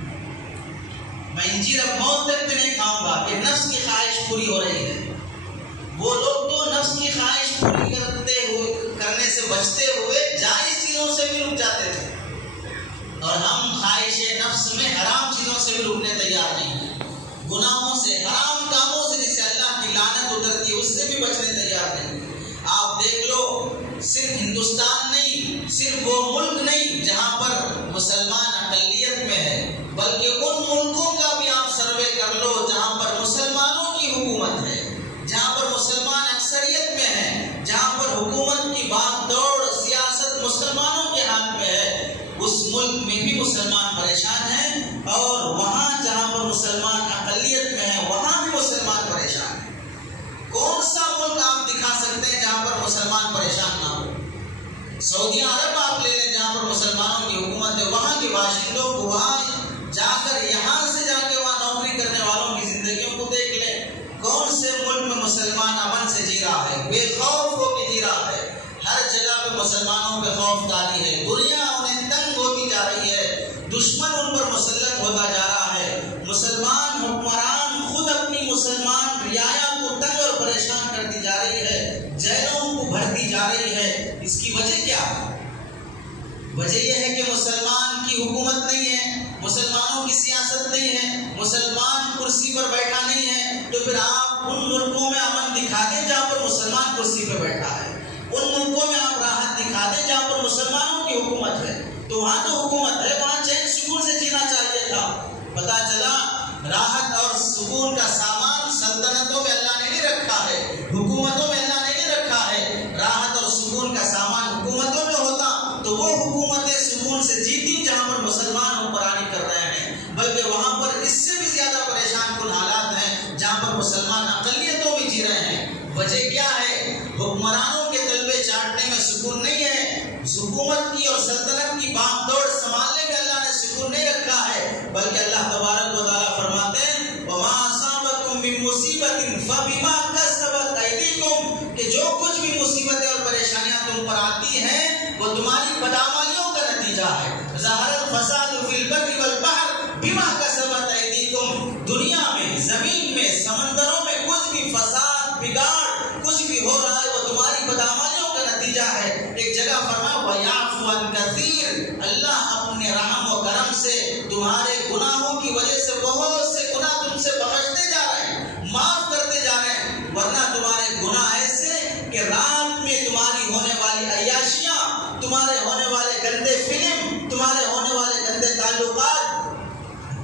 میں انجیر اب موت تک بھی نہیں کھاؤں گا، کہ نفس کی خواہش پوری ہو رہی ہے۔ وہ لوگ تو نفس کی خواہش پوری کرنے سے بچتے ہوئے جائز چیزوں سے بھی رک جاتے تھے، اور ہم خواہش نفس میں حرام چیزوں سے بھی رکنے تیار نہیں ہیں، گناہوں سے، حرام کاموں سے جس سے اللہ کی لعنت اترتی ہے اس سے بھی بچنے تیار نہیں۔ آپ دیکھ لو صرف ہندوستان نہیں، صرف وہ ملک نہیں جہاں پر مسلمان اقلیت میں ہے، بلکہ ان ملکوں کا بھی آپ سروے کر لو جہاں پر مسلمانوں کی حکومت ہے، جہاں پر مسلمان اکثریت میں ہے، جہاں پر حکومت کی بات دوڑ سیاست مسلمانوں کے ہاتھ میں ہے، اس ملک میں بھی مسلمان پریشان ہیں، اور وہاں جہاں پر مسلمان اقلیت میں ہے وہاں بھی مسلمان پریشان ہیں۔ کون سا ملک آپ دکھا سکتے ہیں جہاں پر مسلمان پریشان نہ ہو؟ سعودی عرب آپ لے لیں جہاں پر مسلمانوں کی حکومت ہے، وہاں کے باشندوں کو وہاں جا کر یہاں سے جا کے وہاں نوکری کرنے والوں کی زندگیوں کو دیکھ لیں، کون سے ملک میں مسلمان امن سے جی رہا ہے، بے خوف ہو کے جی رہا ہے، ہر جگہ پہ مسلمانوں پہ خوف داری ہے، دنیا انہیں تنگ ہوتی جا رہی ہے، دشمن ان پر مسلط ہوتا جا رہا ہے، مسلمان حکمران خود اپنی مسلمان رعایا کو تنگ اور پریشان کرتی جا رہی ہے۔ وجہ یہ ہے کہ مسلمان کی حکومت نہیں ہے، مسلمانوں کی سیاست نہیں ہے، مسلمان کرسی پر بیٹھا نہیں ہے، تو پھر آپ ان ملکوں میں امن دکھا دیں جہاں پر مسلمان کرسی پہ بیٹھا ہے، ان ملکوں میں آپ راحت دکھا دیں جہاں پر مسلمانوں کی حکومت ہے، تو وہاں تو حکومت ہے، وہاں چین سکون سے جینا چاہیے تھا۔ پتا چلا راحت اور سکون کا سامان سلطنتوں میں اللہ نے نہیں رکھا ہے، حکومتوں میں اللہ نے نہیں رکھا ہے۔ راحت اور سکون کا سامان حکومتوں میں ہوتا تو وہ حکومتیں سکون سے جیتی جہاں پر مسلمان حکمرانی کر رہے ہیں، بلکہ وہاں پر اس سے بھی زیادہ پریشان کن حالات ہیں جہاں پر مسلمان اقلیتوں میں جی رہے ہیں۔ وجہ کیا ہے؟ حکمرانوں کے تلوے چاٹنے میں سکون نہیں ہے، حکومت کی اور سلطنت کی بام دوڑ سنبھالنے میں اللہ نے سکون نہیں رکھا ہے، بلکہ اللہ تبارک و تعالیٰ فرماتے ہیں وَمَا أَصَابَكُم مِّن مُّصِيبَةٍ فَبِمَا كَسَبَتْ أَيْدِيكُمْ، کہ جو کچھ بھی مصیبتیں اور پریشانیاں تم پر آتی ہیں وہ تمہاری بدعمالیوں کا نتیجہ ہے۔ ظَهَرَ الْفَسَادُ فِي الْبَرِّ وَالْبَحْرِ بِمَا كَسَبَتْ أَيْدِيكُمْ، دنیا میں، زمین میں، سمندروں میں کچھ بھی فساد، بگاڑ کچھ بھی ہو رہا ہے وہ تمہاری بدعمالیوں کا نتیجہ ہے۔ ایک جگہ فرمایا وَيَعْفُو عَن كَثِيرٍ، اللہ اپنے رحم و کرم سے تمہارے گناہوں کی وجہ سے بہت سے گناہ تم سے بخشتے جا رہے ہیں، معاف کرتے جا رہے ہیں، ورنہ تمہارے گناہ ایسے کہ رات میں تمہاری ہونے والی عیاشیاں، تمہارے ہونے والے گندے فلم، تمہارے ہونے والے گندے تعلقات،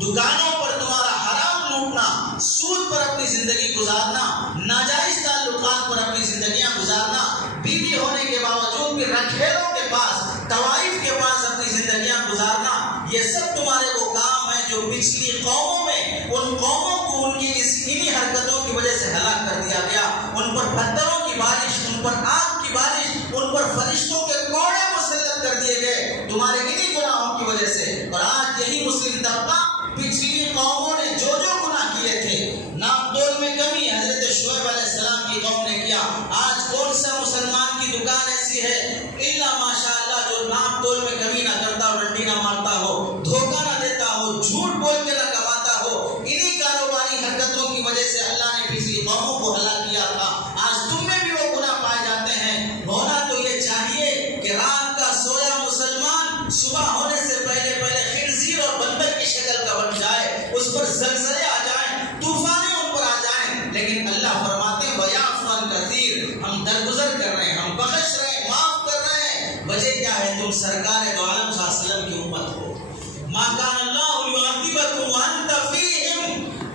دکانوں پر تمہارا حرام لوٹنا، سود پر اپنی زندگی گزارنا، ناجائز تعلقات پر اپنی زندگیاں گزارنا، بیوی ہونے کے باوجود بھی رکھیلوں کے پاس، طوائف کے پاس اپنی زندگیاں گزارنا، یہ سب تمہارے وہ کام ہیں جو پچھلی قوموں میں ان قوموں کو ان کی انہی حرکتوں کی وجہ سے ہلاک کر دیا گیا۔ ان پر پتھروں کی بارش، ان پر آگ کی بارش، ان پر فرشتوں کے کوڑے مسلط کر دیے گئے تمہارے انہی گناہوں کی وجہ سے۔ اور آج یہی مسلم طبقہ پچھلی قوموں نے جو جو گناہ کیے تھے، نام تول میں کمی حضرت شعیب علیہ السلام کی قوم نے کیا، آج کون سا مسلمان کی دکان ایسی ہے الا ماشاء اللہ جو نام تول میں کمی نہ کرتا ہو، رنڈی نہ مارتا ہو، دھوکہ نہ دیتا ہو، جھوٹ بول کے نہ کماتا ہو۔ انہی کاروباری حرکتوں کی وجہ سے اللہ نے پچھلی قوموں کو ہلاک کیا تھا۔ آج تم میں بھی وہ گناہ پائے جاتے ہیں۔ ہونا تو یہ چاہیے کہ رات کا سویا مسلمان صبح ہونے سے پہلے خنزیر اور بندر کی شکل کا بن جائے، اس پر زلزلے آ جائیں، طوفانیں ان پر آ جائیں، لیکن اللہ فرماتے ہیں وَيَعْفُو عَن كَثِيرٍ، ہم درگزر کر رہے ہیں، ہم بخش رہے ہیں، معاف کر رہے ہیں۔ وجہ کیا ہے؟ تم سرکار دو عالم صلی اللہ علیہ وسلم کی امت ہو۔ مَا كَانَ اللَّهُ لِيُعَذِّبَكُمْ وَأَنْتَ فِيهِمْ،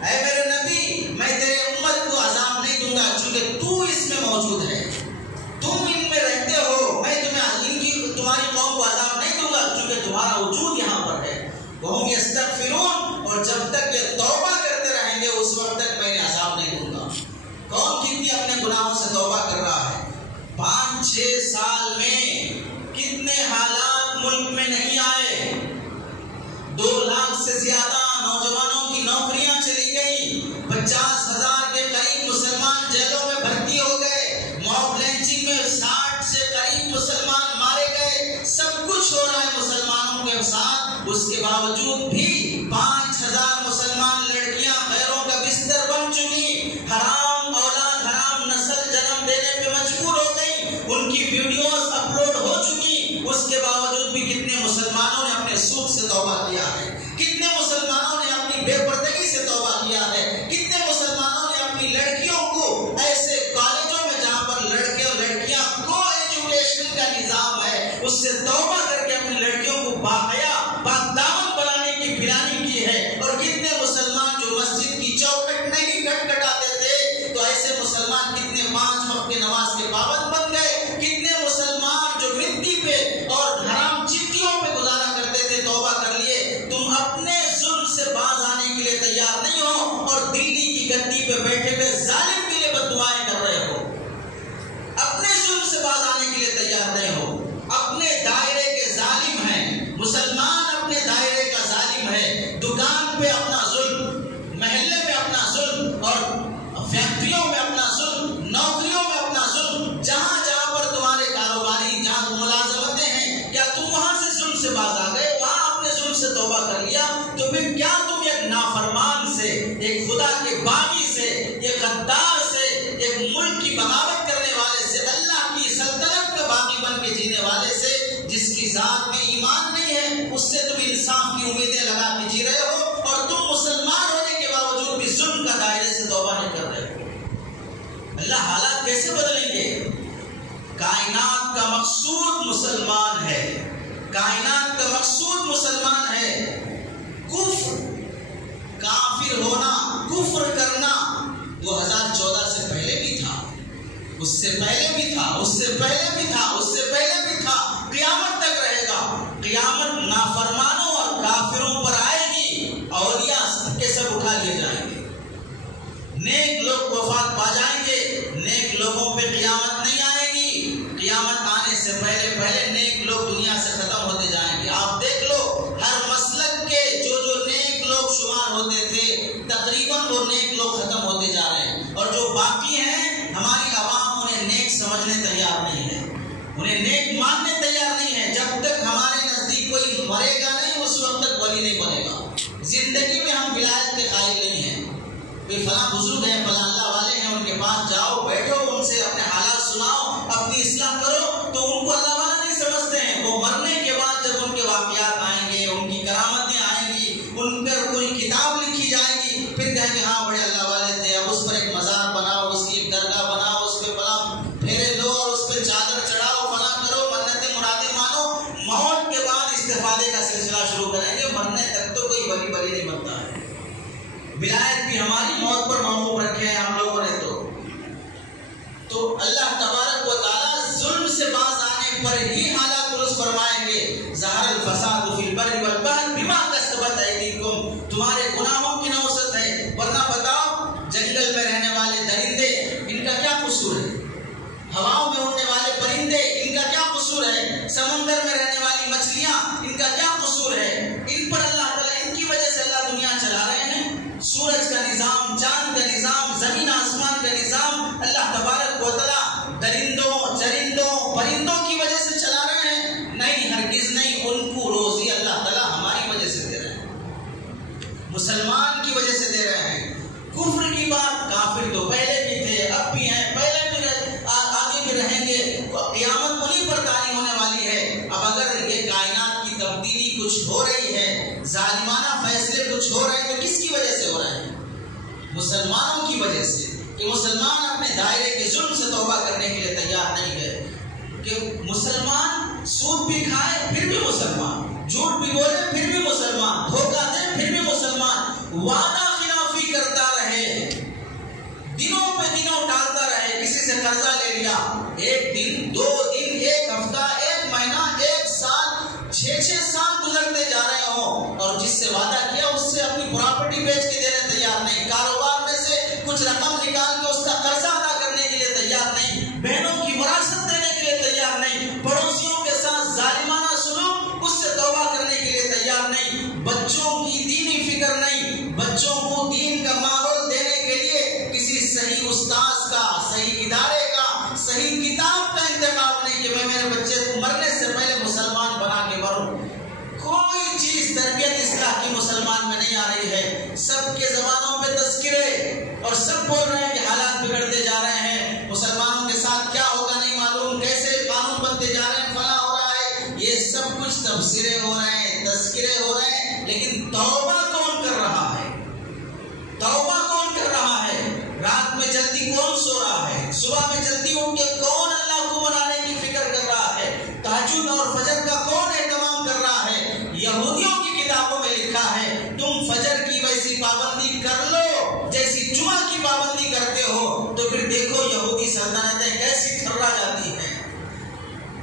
اے میرے نبی میں تیرے امت کو عذاب نہیں دوں گا چونکہ تو اس میں موجود ہے، تم ان میں رہتے ہو، میں تمہاری قوم کو عذاب نہیں دوں گا چونکہ تمہارا وجود یہاں پر ہے۔ وَهُمْ يَسْتَغْفِرُونَ، اور جب تک یہ توبہ کرتے رہیں گے اس وقت تک میں انہیں عذاب نہیں دوں گا۔ کون کتنی اپنے گناہوں سے توبہ کر رہا ہے؟ 5-6 سال میں کتنے حالات ملک میں نہیں آئے؟ 2 لاکھ سے زیادہ نوجوانوں کی نوکریاں چلی گئی، 50,000 کے قریب مسلمان جیلوں میں بھرتی ہو گئے، موب لنچنگ میں 60 سے قریب مسلمان مارے گئے، سب کچھ ہو رہا ہے مسلمانوں کے ساتھ، اس کے باوجود بھی 5,000 مسلمان لڑکیاں غیروں کا بستر بن چکی، حرام اولاد، حرام نسل جنم دینے پہ مجبور ہو گئی، ان کی ویڈیوز اپلوڈ ہو چکی، اس کے باوجود بھی کتنے مسلمانوں نے اپنے سود سے توبہ کیا ہے، کتنے مسلمانوں نے اپنی بے پردگی سے توبہ کیا ہے، کتنے مسلمانوں نے اپنی لڑکیوں کو ایسے کالجوں میں جہاں پر لڑکے اور لڑکیاں کو ایجوکیشن کا نظام ہے اس سے توبہ کر کے اپنی لڑکیوں کو باحیا پاکدامن بنانے کی پلاننگ کی ہے، اور کتنے مسلمان جو مسجد کی چوکھٹ نہیں کھٹکھٹاتے تھے تو ایسے مسلمان کتنے 5 وقت کی نماز کے پابند بن گئے، کتنے مسلمان جو مٹی پہ اور حرام چٹیوں پہ گزارا کرتے تھے توبہ کر لیے۔ تم اپنے ظلم سے باز آنے کے لیے تیار نہیں ہو اور دلی کی گدی پہ بیٹھے ہوئے ظالم کے لیے بددعائیں کر رہے ہو، اپنے ظلم سے باز آنے کے لیے تیار نہیں ہو، اپنے دائرے کے ظالم ہیں مسلمان، اپنے دائرے کا ظالم ہے، دکان پہ اپنا ظلم، محلے میں اپنا ظلم، اور فیکٹریوں میں اپنا ظلم، نوکریوں میں اپنا ظلم، جہاں جہاں پر تمہارے کاروباری جہاں ملازمتیں ہیں، کیا تم وہاں سے ظلم سے باز آ گئے، وہاں اپنے ظلم سے توبہ کر لیا، تو پھر کیا تم ایک نافرمان سے، ایک خدا کے باغی سے، ایک غدار سے، ایک ملک کی بغاوت کرنے والے سے، اللہ کی سلطنت میں باغی بن کے جینے والے سے، جس کی ذات میں ایمان کائنات کا مقصود مسلمان ہے، کائنات کا مقصود مسلمان ہے۔ کفر، کافر ہونا، کفر کرنا 2014 سے پہلے بھی تھا، اس سے پہلے بھی تھا، اس سے پہلے بھی تھا، اس سے پہلے بھی تھا، قیامت تک رہے گا۔ قیامت نافرمانوں اور کافروں پر آئے گی، اولیاء سب کے سب اٹھا لیے جائیں گے، نیک لوگ وفات پا جائیں گے، نیک لوگوں پہ قیامت نہیں آئے گی۔ قیامت آنے سے پہلے پہلے نیک لوگ دنیا سے ختم ہوتے جائیں گے۔ آپ دیکھ لو، ہر مسلک کے جو نیک لوگ شمار ہوتے تھے تقریباً وہ نیک لوگ ختم ہوتے جا رہے ہیں، اور جو باقی ہیں ہماری عوام انہیں نیک سمجھنے تیار نہیں ہے، انہیں نیک ماننے تیار نہیں ہے۔ جب تک ہمارے نزدیک کوئی مرے گا نہیں اس وقت تک ولی نہیں بنے گا۔ زندگی میں ہم ولایت کے قائل نہیں ہیں۔ کوئی فلاں بزرگ ہیں، فلاں اللہ والے ہیں، ان کے پاس جاؤ، بیٹھو، ان سے اپنے حالات سناؤ، اپنی اصلاح کرو، تو ان کو اللہ والا نہیں سمجھتے ہیں۔ وہ مرنے کے بعد جب ان کے واقعات آئیں گے، ان کی کرامتیں آئیں گی، ان پر کوئی کتاب لکھی جائے گی، پھر کہیں گے ہاں بڑے اللہ والے تھے، اب اس پر ایک مزار بناؤ، اس کی ایک درگاہ بناؤ، اس پہ فلاں پھیرے دو اور اس پہ چادر چڑھاؤ، فلاں کرو، منتیں مرادیں مانو۔ موت کے بعد استفادے کا سلسلہ شروع کریں گے، مرنے تک تو کوئی ولی نہیں بنتا ہے۔ ولایت بھی ہماری موت پر موقوف رکھے ہیں ہم لوگوں نے۔ تو اللہ تبارک و تعالیٰ ظلم سے باز آنے پر ہی حالات درست فرمائیں گے۔ ظہر الفساد فی البر والبحر بما کسبت ایدیکم، تمہارے گناہوں کی نوسط ہے۔ ورنہ بتاؤ، جنگل میں رہنے والے درندے، ان کا کیا قصور ہے؟ ہواؤں میں اڑنے والے پرندے، ان کا کیا قصور ہے؟ سمندر میں رہنے والی مچھلیاں، ان کا کیا قصور ہے؟ ان پر اللہ تعالیٰ، ان کی وجہ سے اللہ دنیا چلا رہے ہیں۔ سورج کا نظام، چاند کا نظام، زمین آسمان کا نظام اللہ تبارک و تعالیٰ درندوں، چرندوں، پرندوں کی وجہ سے چلا رہے ہیں؟ نہیں، ہرگز نہیں۔ ان کو روزی اللہ تعالیٰ ہماری وجہ سے دے رہے ہیں، مسلمان کی وجہ سے دے رہے ہیں۔ کفر کی بات، کافر تو پہلے بھی تھے، اب بھی ہیں، پہلے بھی آگے بھی رہیں گے، قیامت انہیں پر طاری ہونے والی ہے۔ اب اگر یہ کائنات کی تبدیلی کچھ ہو رہی ہے، ظالمانہ فیصلے کچھ ہو رہے ہیں، تو کس کی وجہ سے ہو رہے ہیں؟ مسلمانوں کی وجہ سے، کہ مسلمان اپنے دائرے کے ظلم سے توبہ کرنے کے لیے تیار نہیں ہے۔ کہ مسلمان سود بھی کھائے پھر بھی مسلمان، جھوٹ بھی بولے پھر بھی مسلمان، دھوکہ دے پھر بھی مسلمان، وعدہ خلافی کرتا رہے، دنوں پہ دنوں ٹالتا رہے، کسی سے قرضہ لے لیا، ایک دن، 2 دن، ایک ہفتہ، ایک مہینہ، 1 سال، 6 سال گزرتے جا رہے ہوں، اور جس سے وعدہ کیا اس سے اپنی پراپرٹی بیچ کے دینے تیار نہیں، کاروبار میں سے کچھ رقم نکال کے اس کا قرضہ ادا کرنے کے لیے تیار نہیں، بہنوں کی وراثت دینے کے لیے تیار نہیں، پڑوسیوں کے ساتھ ظالمانہ سلوک، اس سے توبہ کرنے کے لیے تیار نہیں، بچوں کی دینی فکر نہیں، بچوں کو دین کا ماحول دینے کے لیے کسی صحیح استاذ کا، صحیح ادارے کا، صحیح کتاب کا انتخاب نہیں کہ میں میرے بچے کو مرنے سے پہلے مسلمان بنا کے مروں۔ کوئی چیز تربیت اصلاح کی مسلمان میں نہیں آ رہی ہے۔ سب کے زبانوں پہ تذکرے، اور سب بول رہے ہیں کہ حالات بگڑتے جا رہے ہیں، مسلمانوں کے ساتھ کیا ہوگا نہیں معلوم، کیسے قانون بنتے جا رہے ہیں، فلاں ہو رہا ہے، یہ سب کچھ تبصرے ہو رہے ہیں، تذکرے ہو رہے ہیں، لیکن توبہ کون کر رہا ہے؟ توبہ کون کر رہا ہے؟ رات میں جلدی کون سو رہا ہے؟ صبح میں جلدی اٹھ کے کون اللہ کو منانے کی فکر کر رہا ہے؟ تہجد اور فجر کا کون اہتمام کر رہا ہے؟ یہودیوں کی کتابوں میں لکھا ہے تم فجر کی ویسی پابندی کر لو جیسی جمعہ کی پابندی کرتے ہو، تو پھر دیکھو یہودی سلطنتیں کیسی تھرا جاتی ہیں،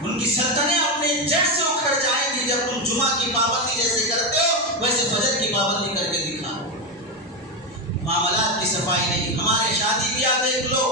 ان کی سلطنتیں اپنے جڑ سے اکھڑ جائیں گی جب تم جمعہ کی پابندی جیسے کرتے ہو ویسے فجر کی پابندی کر کے دکھاؤ۔ معاملات کی صفائی نہیں۔ ہمارے شادی بیاہ دیکھ لو،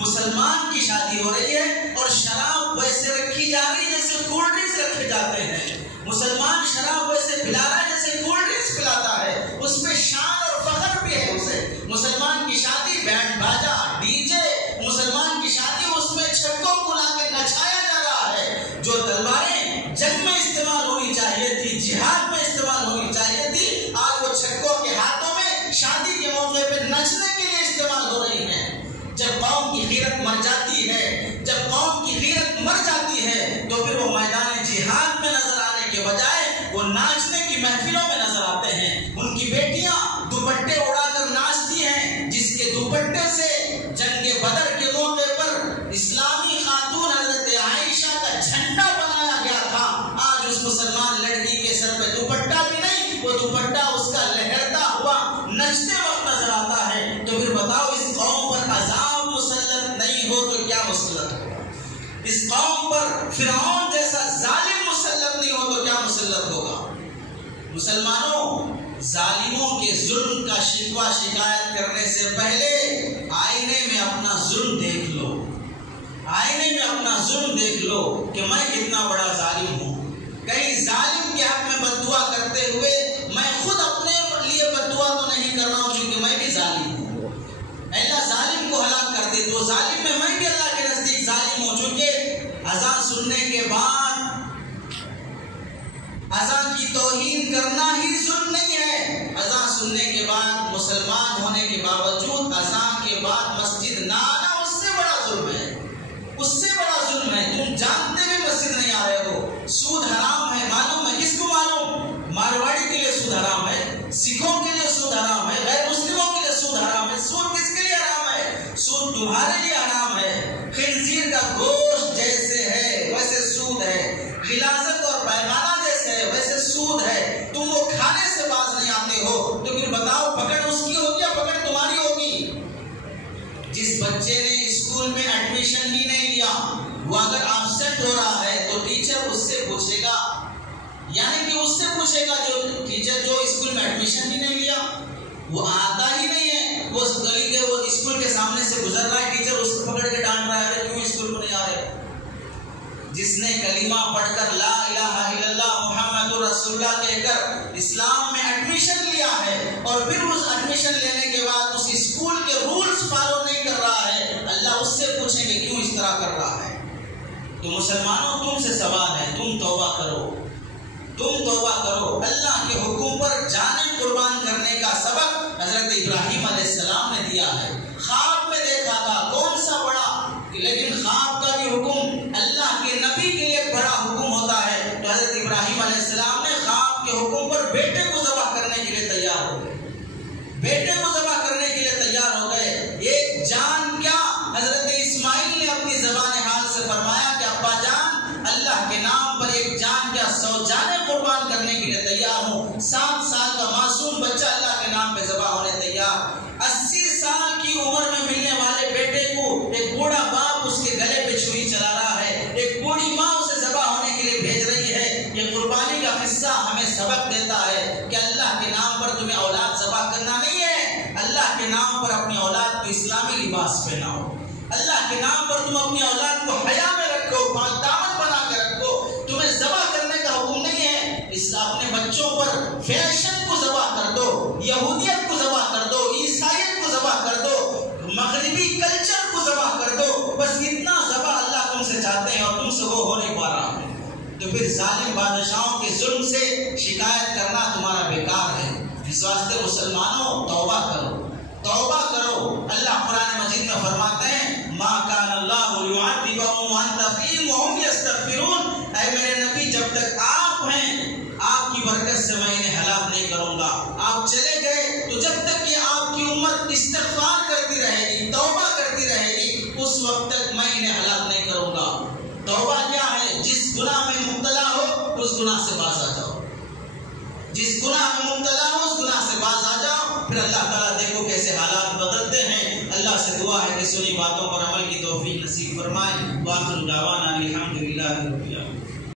مسلمان کی شادی ہو رہی ہے اور شراب ویسے رکھی جا رہی جیسے کولڈ ڈرنکس رکھے جاتے ہیں، مسلمان شراب ویسے پلا رہا ہے جیسے کولڈ ڈرنکس پلاتا ہے، اس میں شان اور فخر بھی ہے اسے۔ مسلمان کی شادی بینڈ باجا، ڈی جے، مسلمان کی شادی اس میں چھکوں کو لا کے نچایا جا رہا ہے۔ جو تلواریں جنگ میں استعمال ہونی چاہیے تھی، جہاد میں استعمال ہونی چاہیے تھی، آج وہ چھکوں کے ہاتھوں میں شادی کے موقع پہ نچنے کے لیے استعمال ہو رہی ہیں۔ جب قوم کی غیرت مر جاتی ہے، جب قوم کی غیرت مر جاتی ہے، تو پھر وہ میدان جہاد میں نظر آنے کے بجائے وہ ناچنے کی محفلوں میں نظر آتے ہیں۔ ان کی بیٹیاں دوپٹے اڑا کر ناچتی ہیں، جس کے دوپٹے سے جنگ بدر کے موقع پر اسلامی خاتون حضرت قوم پر فرعون جیسا ظالم مسلط نہیں ہو تو کیا مسلط ہوگا؟ مسلمانوں، ظالموں کے ظلم کا شکوہ شکایت کرنے سے پہلے آئینے میں اپنا ظلم دیکھ لو، آئینے میں اپنا ظلم دیکھ لو کہ میں کتنا بڑا ظالم ہوں۔ کہیں ظالم کے حق میں بد دعا کرتے ہوئے میں خود اپنے لیے بد دعا تو نہیں کر رہا ہوں کیونکہ میں بھی ظالم ہوں۔ اللہ ظالم کو ہلاک کر دے تو ظالم میں بھی اللہ کے نزدیک ظالم ہوں، چونکہ اذان سننے کے بعد اذان کی توہین کرنا ہی ظلم نہیں ہے۔ اذان سننے کے بعد مسلمان ہونے کے باوجود اذان کے بعد مسجد نہ آنا اس سے بڑا ظلم ہے، اس سے بڑا ظلم ہے۔ تم جانتے ہوئے مسجد نہیں آ رہے ہو۔ سود حرام ہے، معلوم ہے، کس کو معلوم؟ مارواڑی کے لیے سود حرام ہے، سکھوں کے لیے سود حرام ہے، غیر مسلموں کے لیے سود حرام ہے۔ سود کس کے لیے حرام ہے؟ سود تمہارے لیے حرام ہے۔ خنزیر کا گوشت جیسے ہے ویسے سود ہے، غلاظت اور پیمانہ جیسے ہے ویسے سود ہے۔ تم وہ کھانے سے باز نہیں آتے ہو تو پھر بتاؤ پکڑ اس کی ہوگی یا پکڑ تمہاری ہوگی؟ جس بچے نے اسکول میں ایڈمیشن ہی نہیں لیا وہ اگر ایبسینٹ ہو رہا ہے تو ٹیچر اس سے پوچھے گا، یعنی کہ اس سے پوچھے گا جو ٹیچر جو اسکول میں ایڈمیشن ہی نہیں لیا، وہ آتا ہی نہیں ہے، وہ گلی کے وہ اسکول کے سامنے سے گزر رہا ہے، ٹیچر اس کو پکڑ کے ڈانٹ رہا ہے کیوں اسکول کو نہیں آ رہے؟ جس نے کلمہ پڑھ کر لا الہ الا اللہ محمد رسول اللہ کہہ کر اسلام میں ایڈمیشن لیا ہے اور پھر اس ایڈمیشن لینے کے بعد اس اسکول کے رولز فالو نہیں کر رہا ہے، اللہ اس سے پوچھیں گے کیوں اس طرح کر رہا ہے؟ تو مسلمانوں تم سے سوال ہے، تم توبہ کرو، تم توبہ کرو۔ اللہ کے حکم پر جانیں قربان کرنے کا سبق حضرت ابراہیم علیہ السلام نے دیا ہے۔ خواب میں دیکھا تھا، کون سا بڑا، لیکن خواب کا بھی حکم اللہ کے نبی کے لیے بڑا حکم ہوتا ہے۔ تو حضرت ابراہیم علیہ السلام نے خواب کے حکم پر بیٹے کو ذبح کرنے کے لیے تیار ہو گئے، بیٹے کو ذبح کرنے کے لیے تیار ہو گئے۔ ایک جان کیا، حضرت اسماعیل نے اپنی زبان حال سے فرمایا کہ ابا جان اللہ کے نام پر ایک جان کیا 100 جانیں قربان کرنے کے لیے تیار ہوں۔ 7 سال کا معصوم بچہ اللہ کے نام پہ ذبح ہونے تیار۔ 80 سال کی عمر میں ملنے والے بیٹے کو ایک بوڑھا باپ اس کے گلے پہ چھری چلا رہا ہے، ایک بوڑھی ماں اسے ذبح ہونے کے لیے بھیج رہی ہے۔ یہ قربانی کا قصہ ہمیں سبق دیتا ہے کہ اللہ کے نام پر تمہیں اولاد ذبح کرنا نہیں ہے، اللہ کے نام پر اپنی اولاد کو اسلامی لباس پہناؤ، اللہ کے نام پر تم اپنی اولاد کو حیا میں رکھو، پاک دامن بنا کے رکھو۔ تمہیں ذبح کرنے کا حکم نہیں ہے، اس اپنے بچوں پر فیشن کو ذبح کر دو، یہودیت کو ذبح کر دو، عیسائیت کو ذبح کر دو، مغربی کلچر کو ذبح کر دو، بس اتنا ذبح اللہ تم سے چاہتے ہیں اور تم سے وہ ہو نہیں پا رہا ہے۔ تو پھر ظالم بادشاہوں کے ظلم سے شکایت کرنا تمہارا بیکار ہے۔ اس واسطے مسلمانوں توبہ کرو، توبہ کرو۔ اللہ قرآن مجید میں فرماتے ہیں ما کان اللہ لیعذبہم وانت فیہم وہم یستغفرون، اے میرے نبی جب تک آپ ہیں آپ کی برکت سے میں انہیں ہلاک نہیں کروں گا۔ آپ چلے گئے تو جب تک کہ آپ کی امت استغفار کرتی رہے گی، توبہ کرتی رہے گی، اس وقت تک میں انہیں ہلاک نہیں کروں گا۔ توبہ کیا ہے؟ جس گناہ میں مبتلا ہو اس گناہ سے باز آ جاؤ، جس گناہ میں مبتلا ہو اس گناہ سے باز آ جاؤ، پھر اللہ تعالیٰ دیکھو کیسے حالات بدلتے ہیں۔ اللہ سے دعا ہے کہ سنی باتوں پر عمل کی توفیق نصیب فرمائے۔ وآخر دعوانا الحمدللہ رب العالمین۔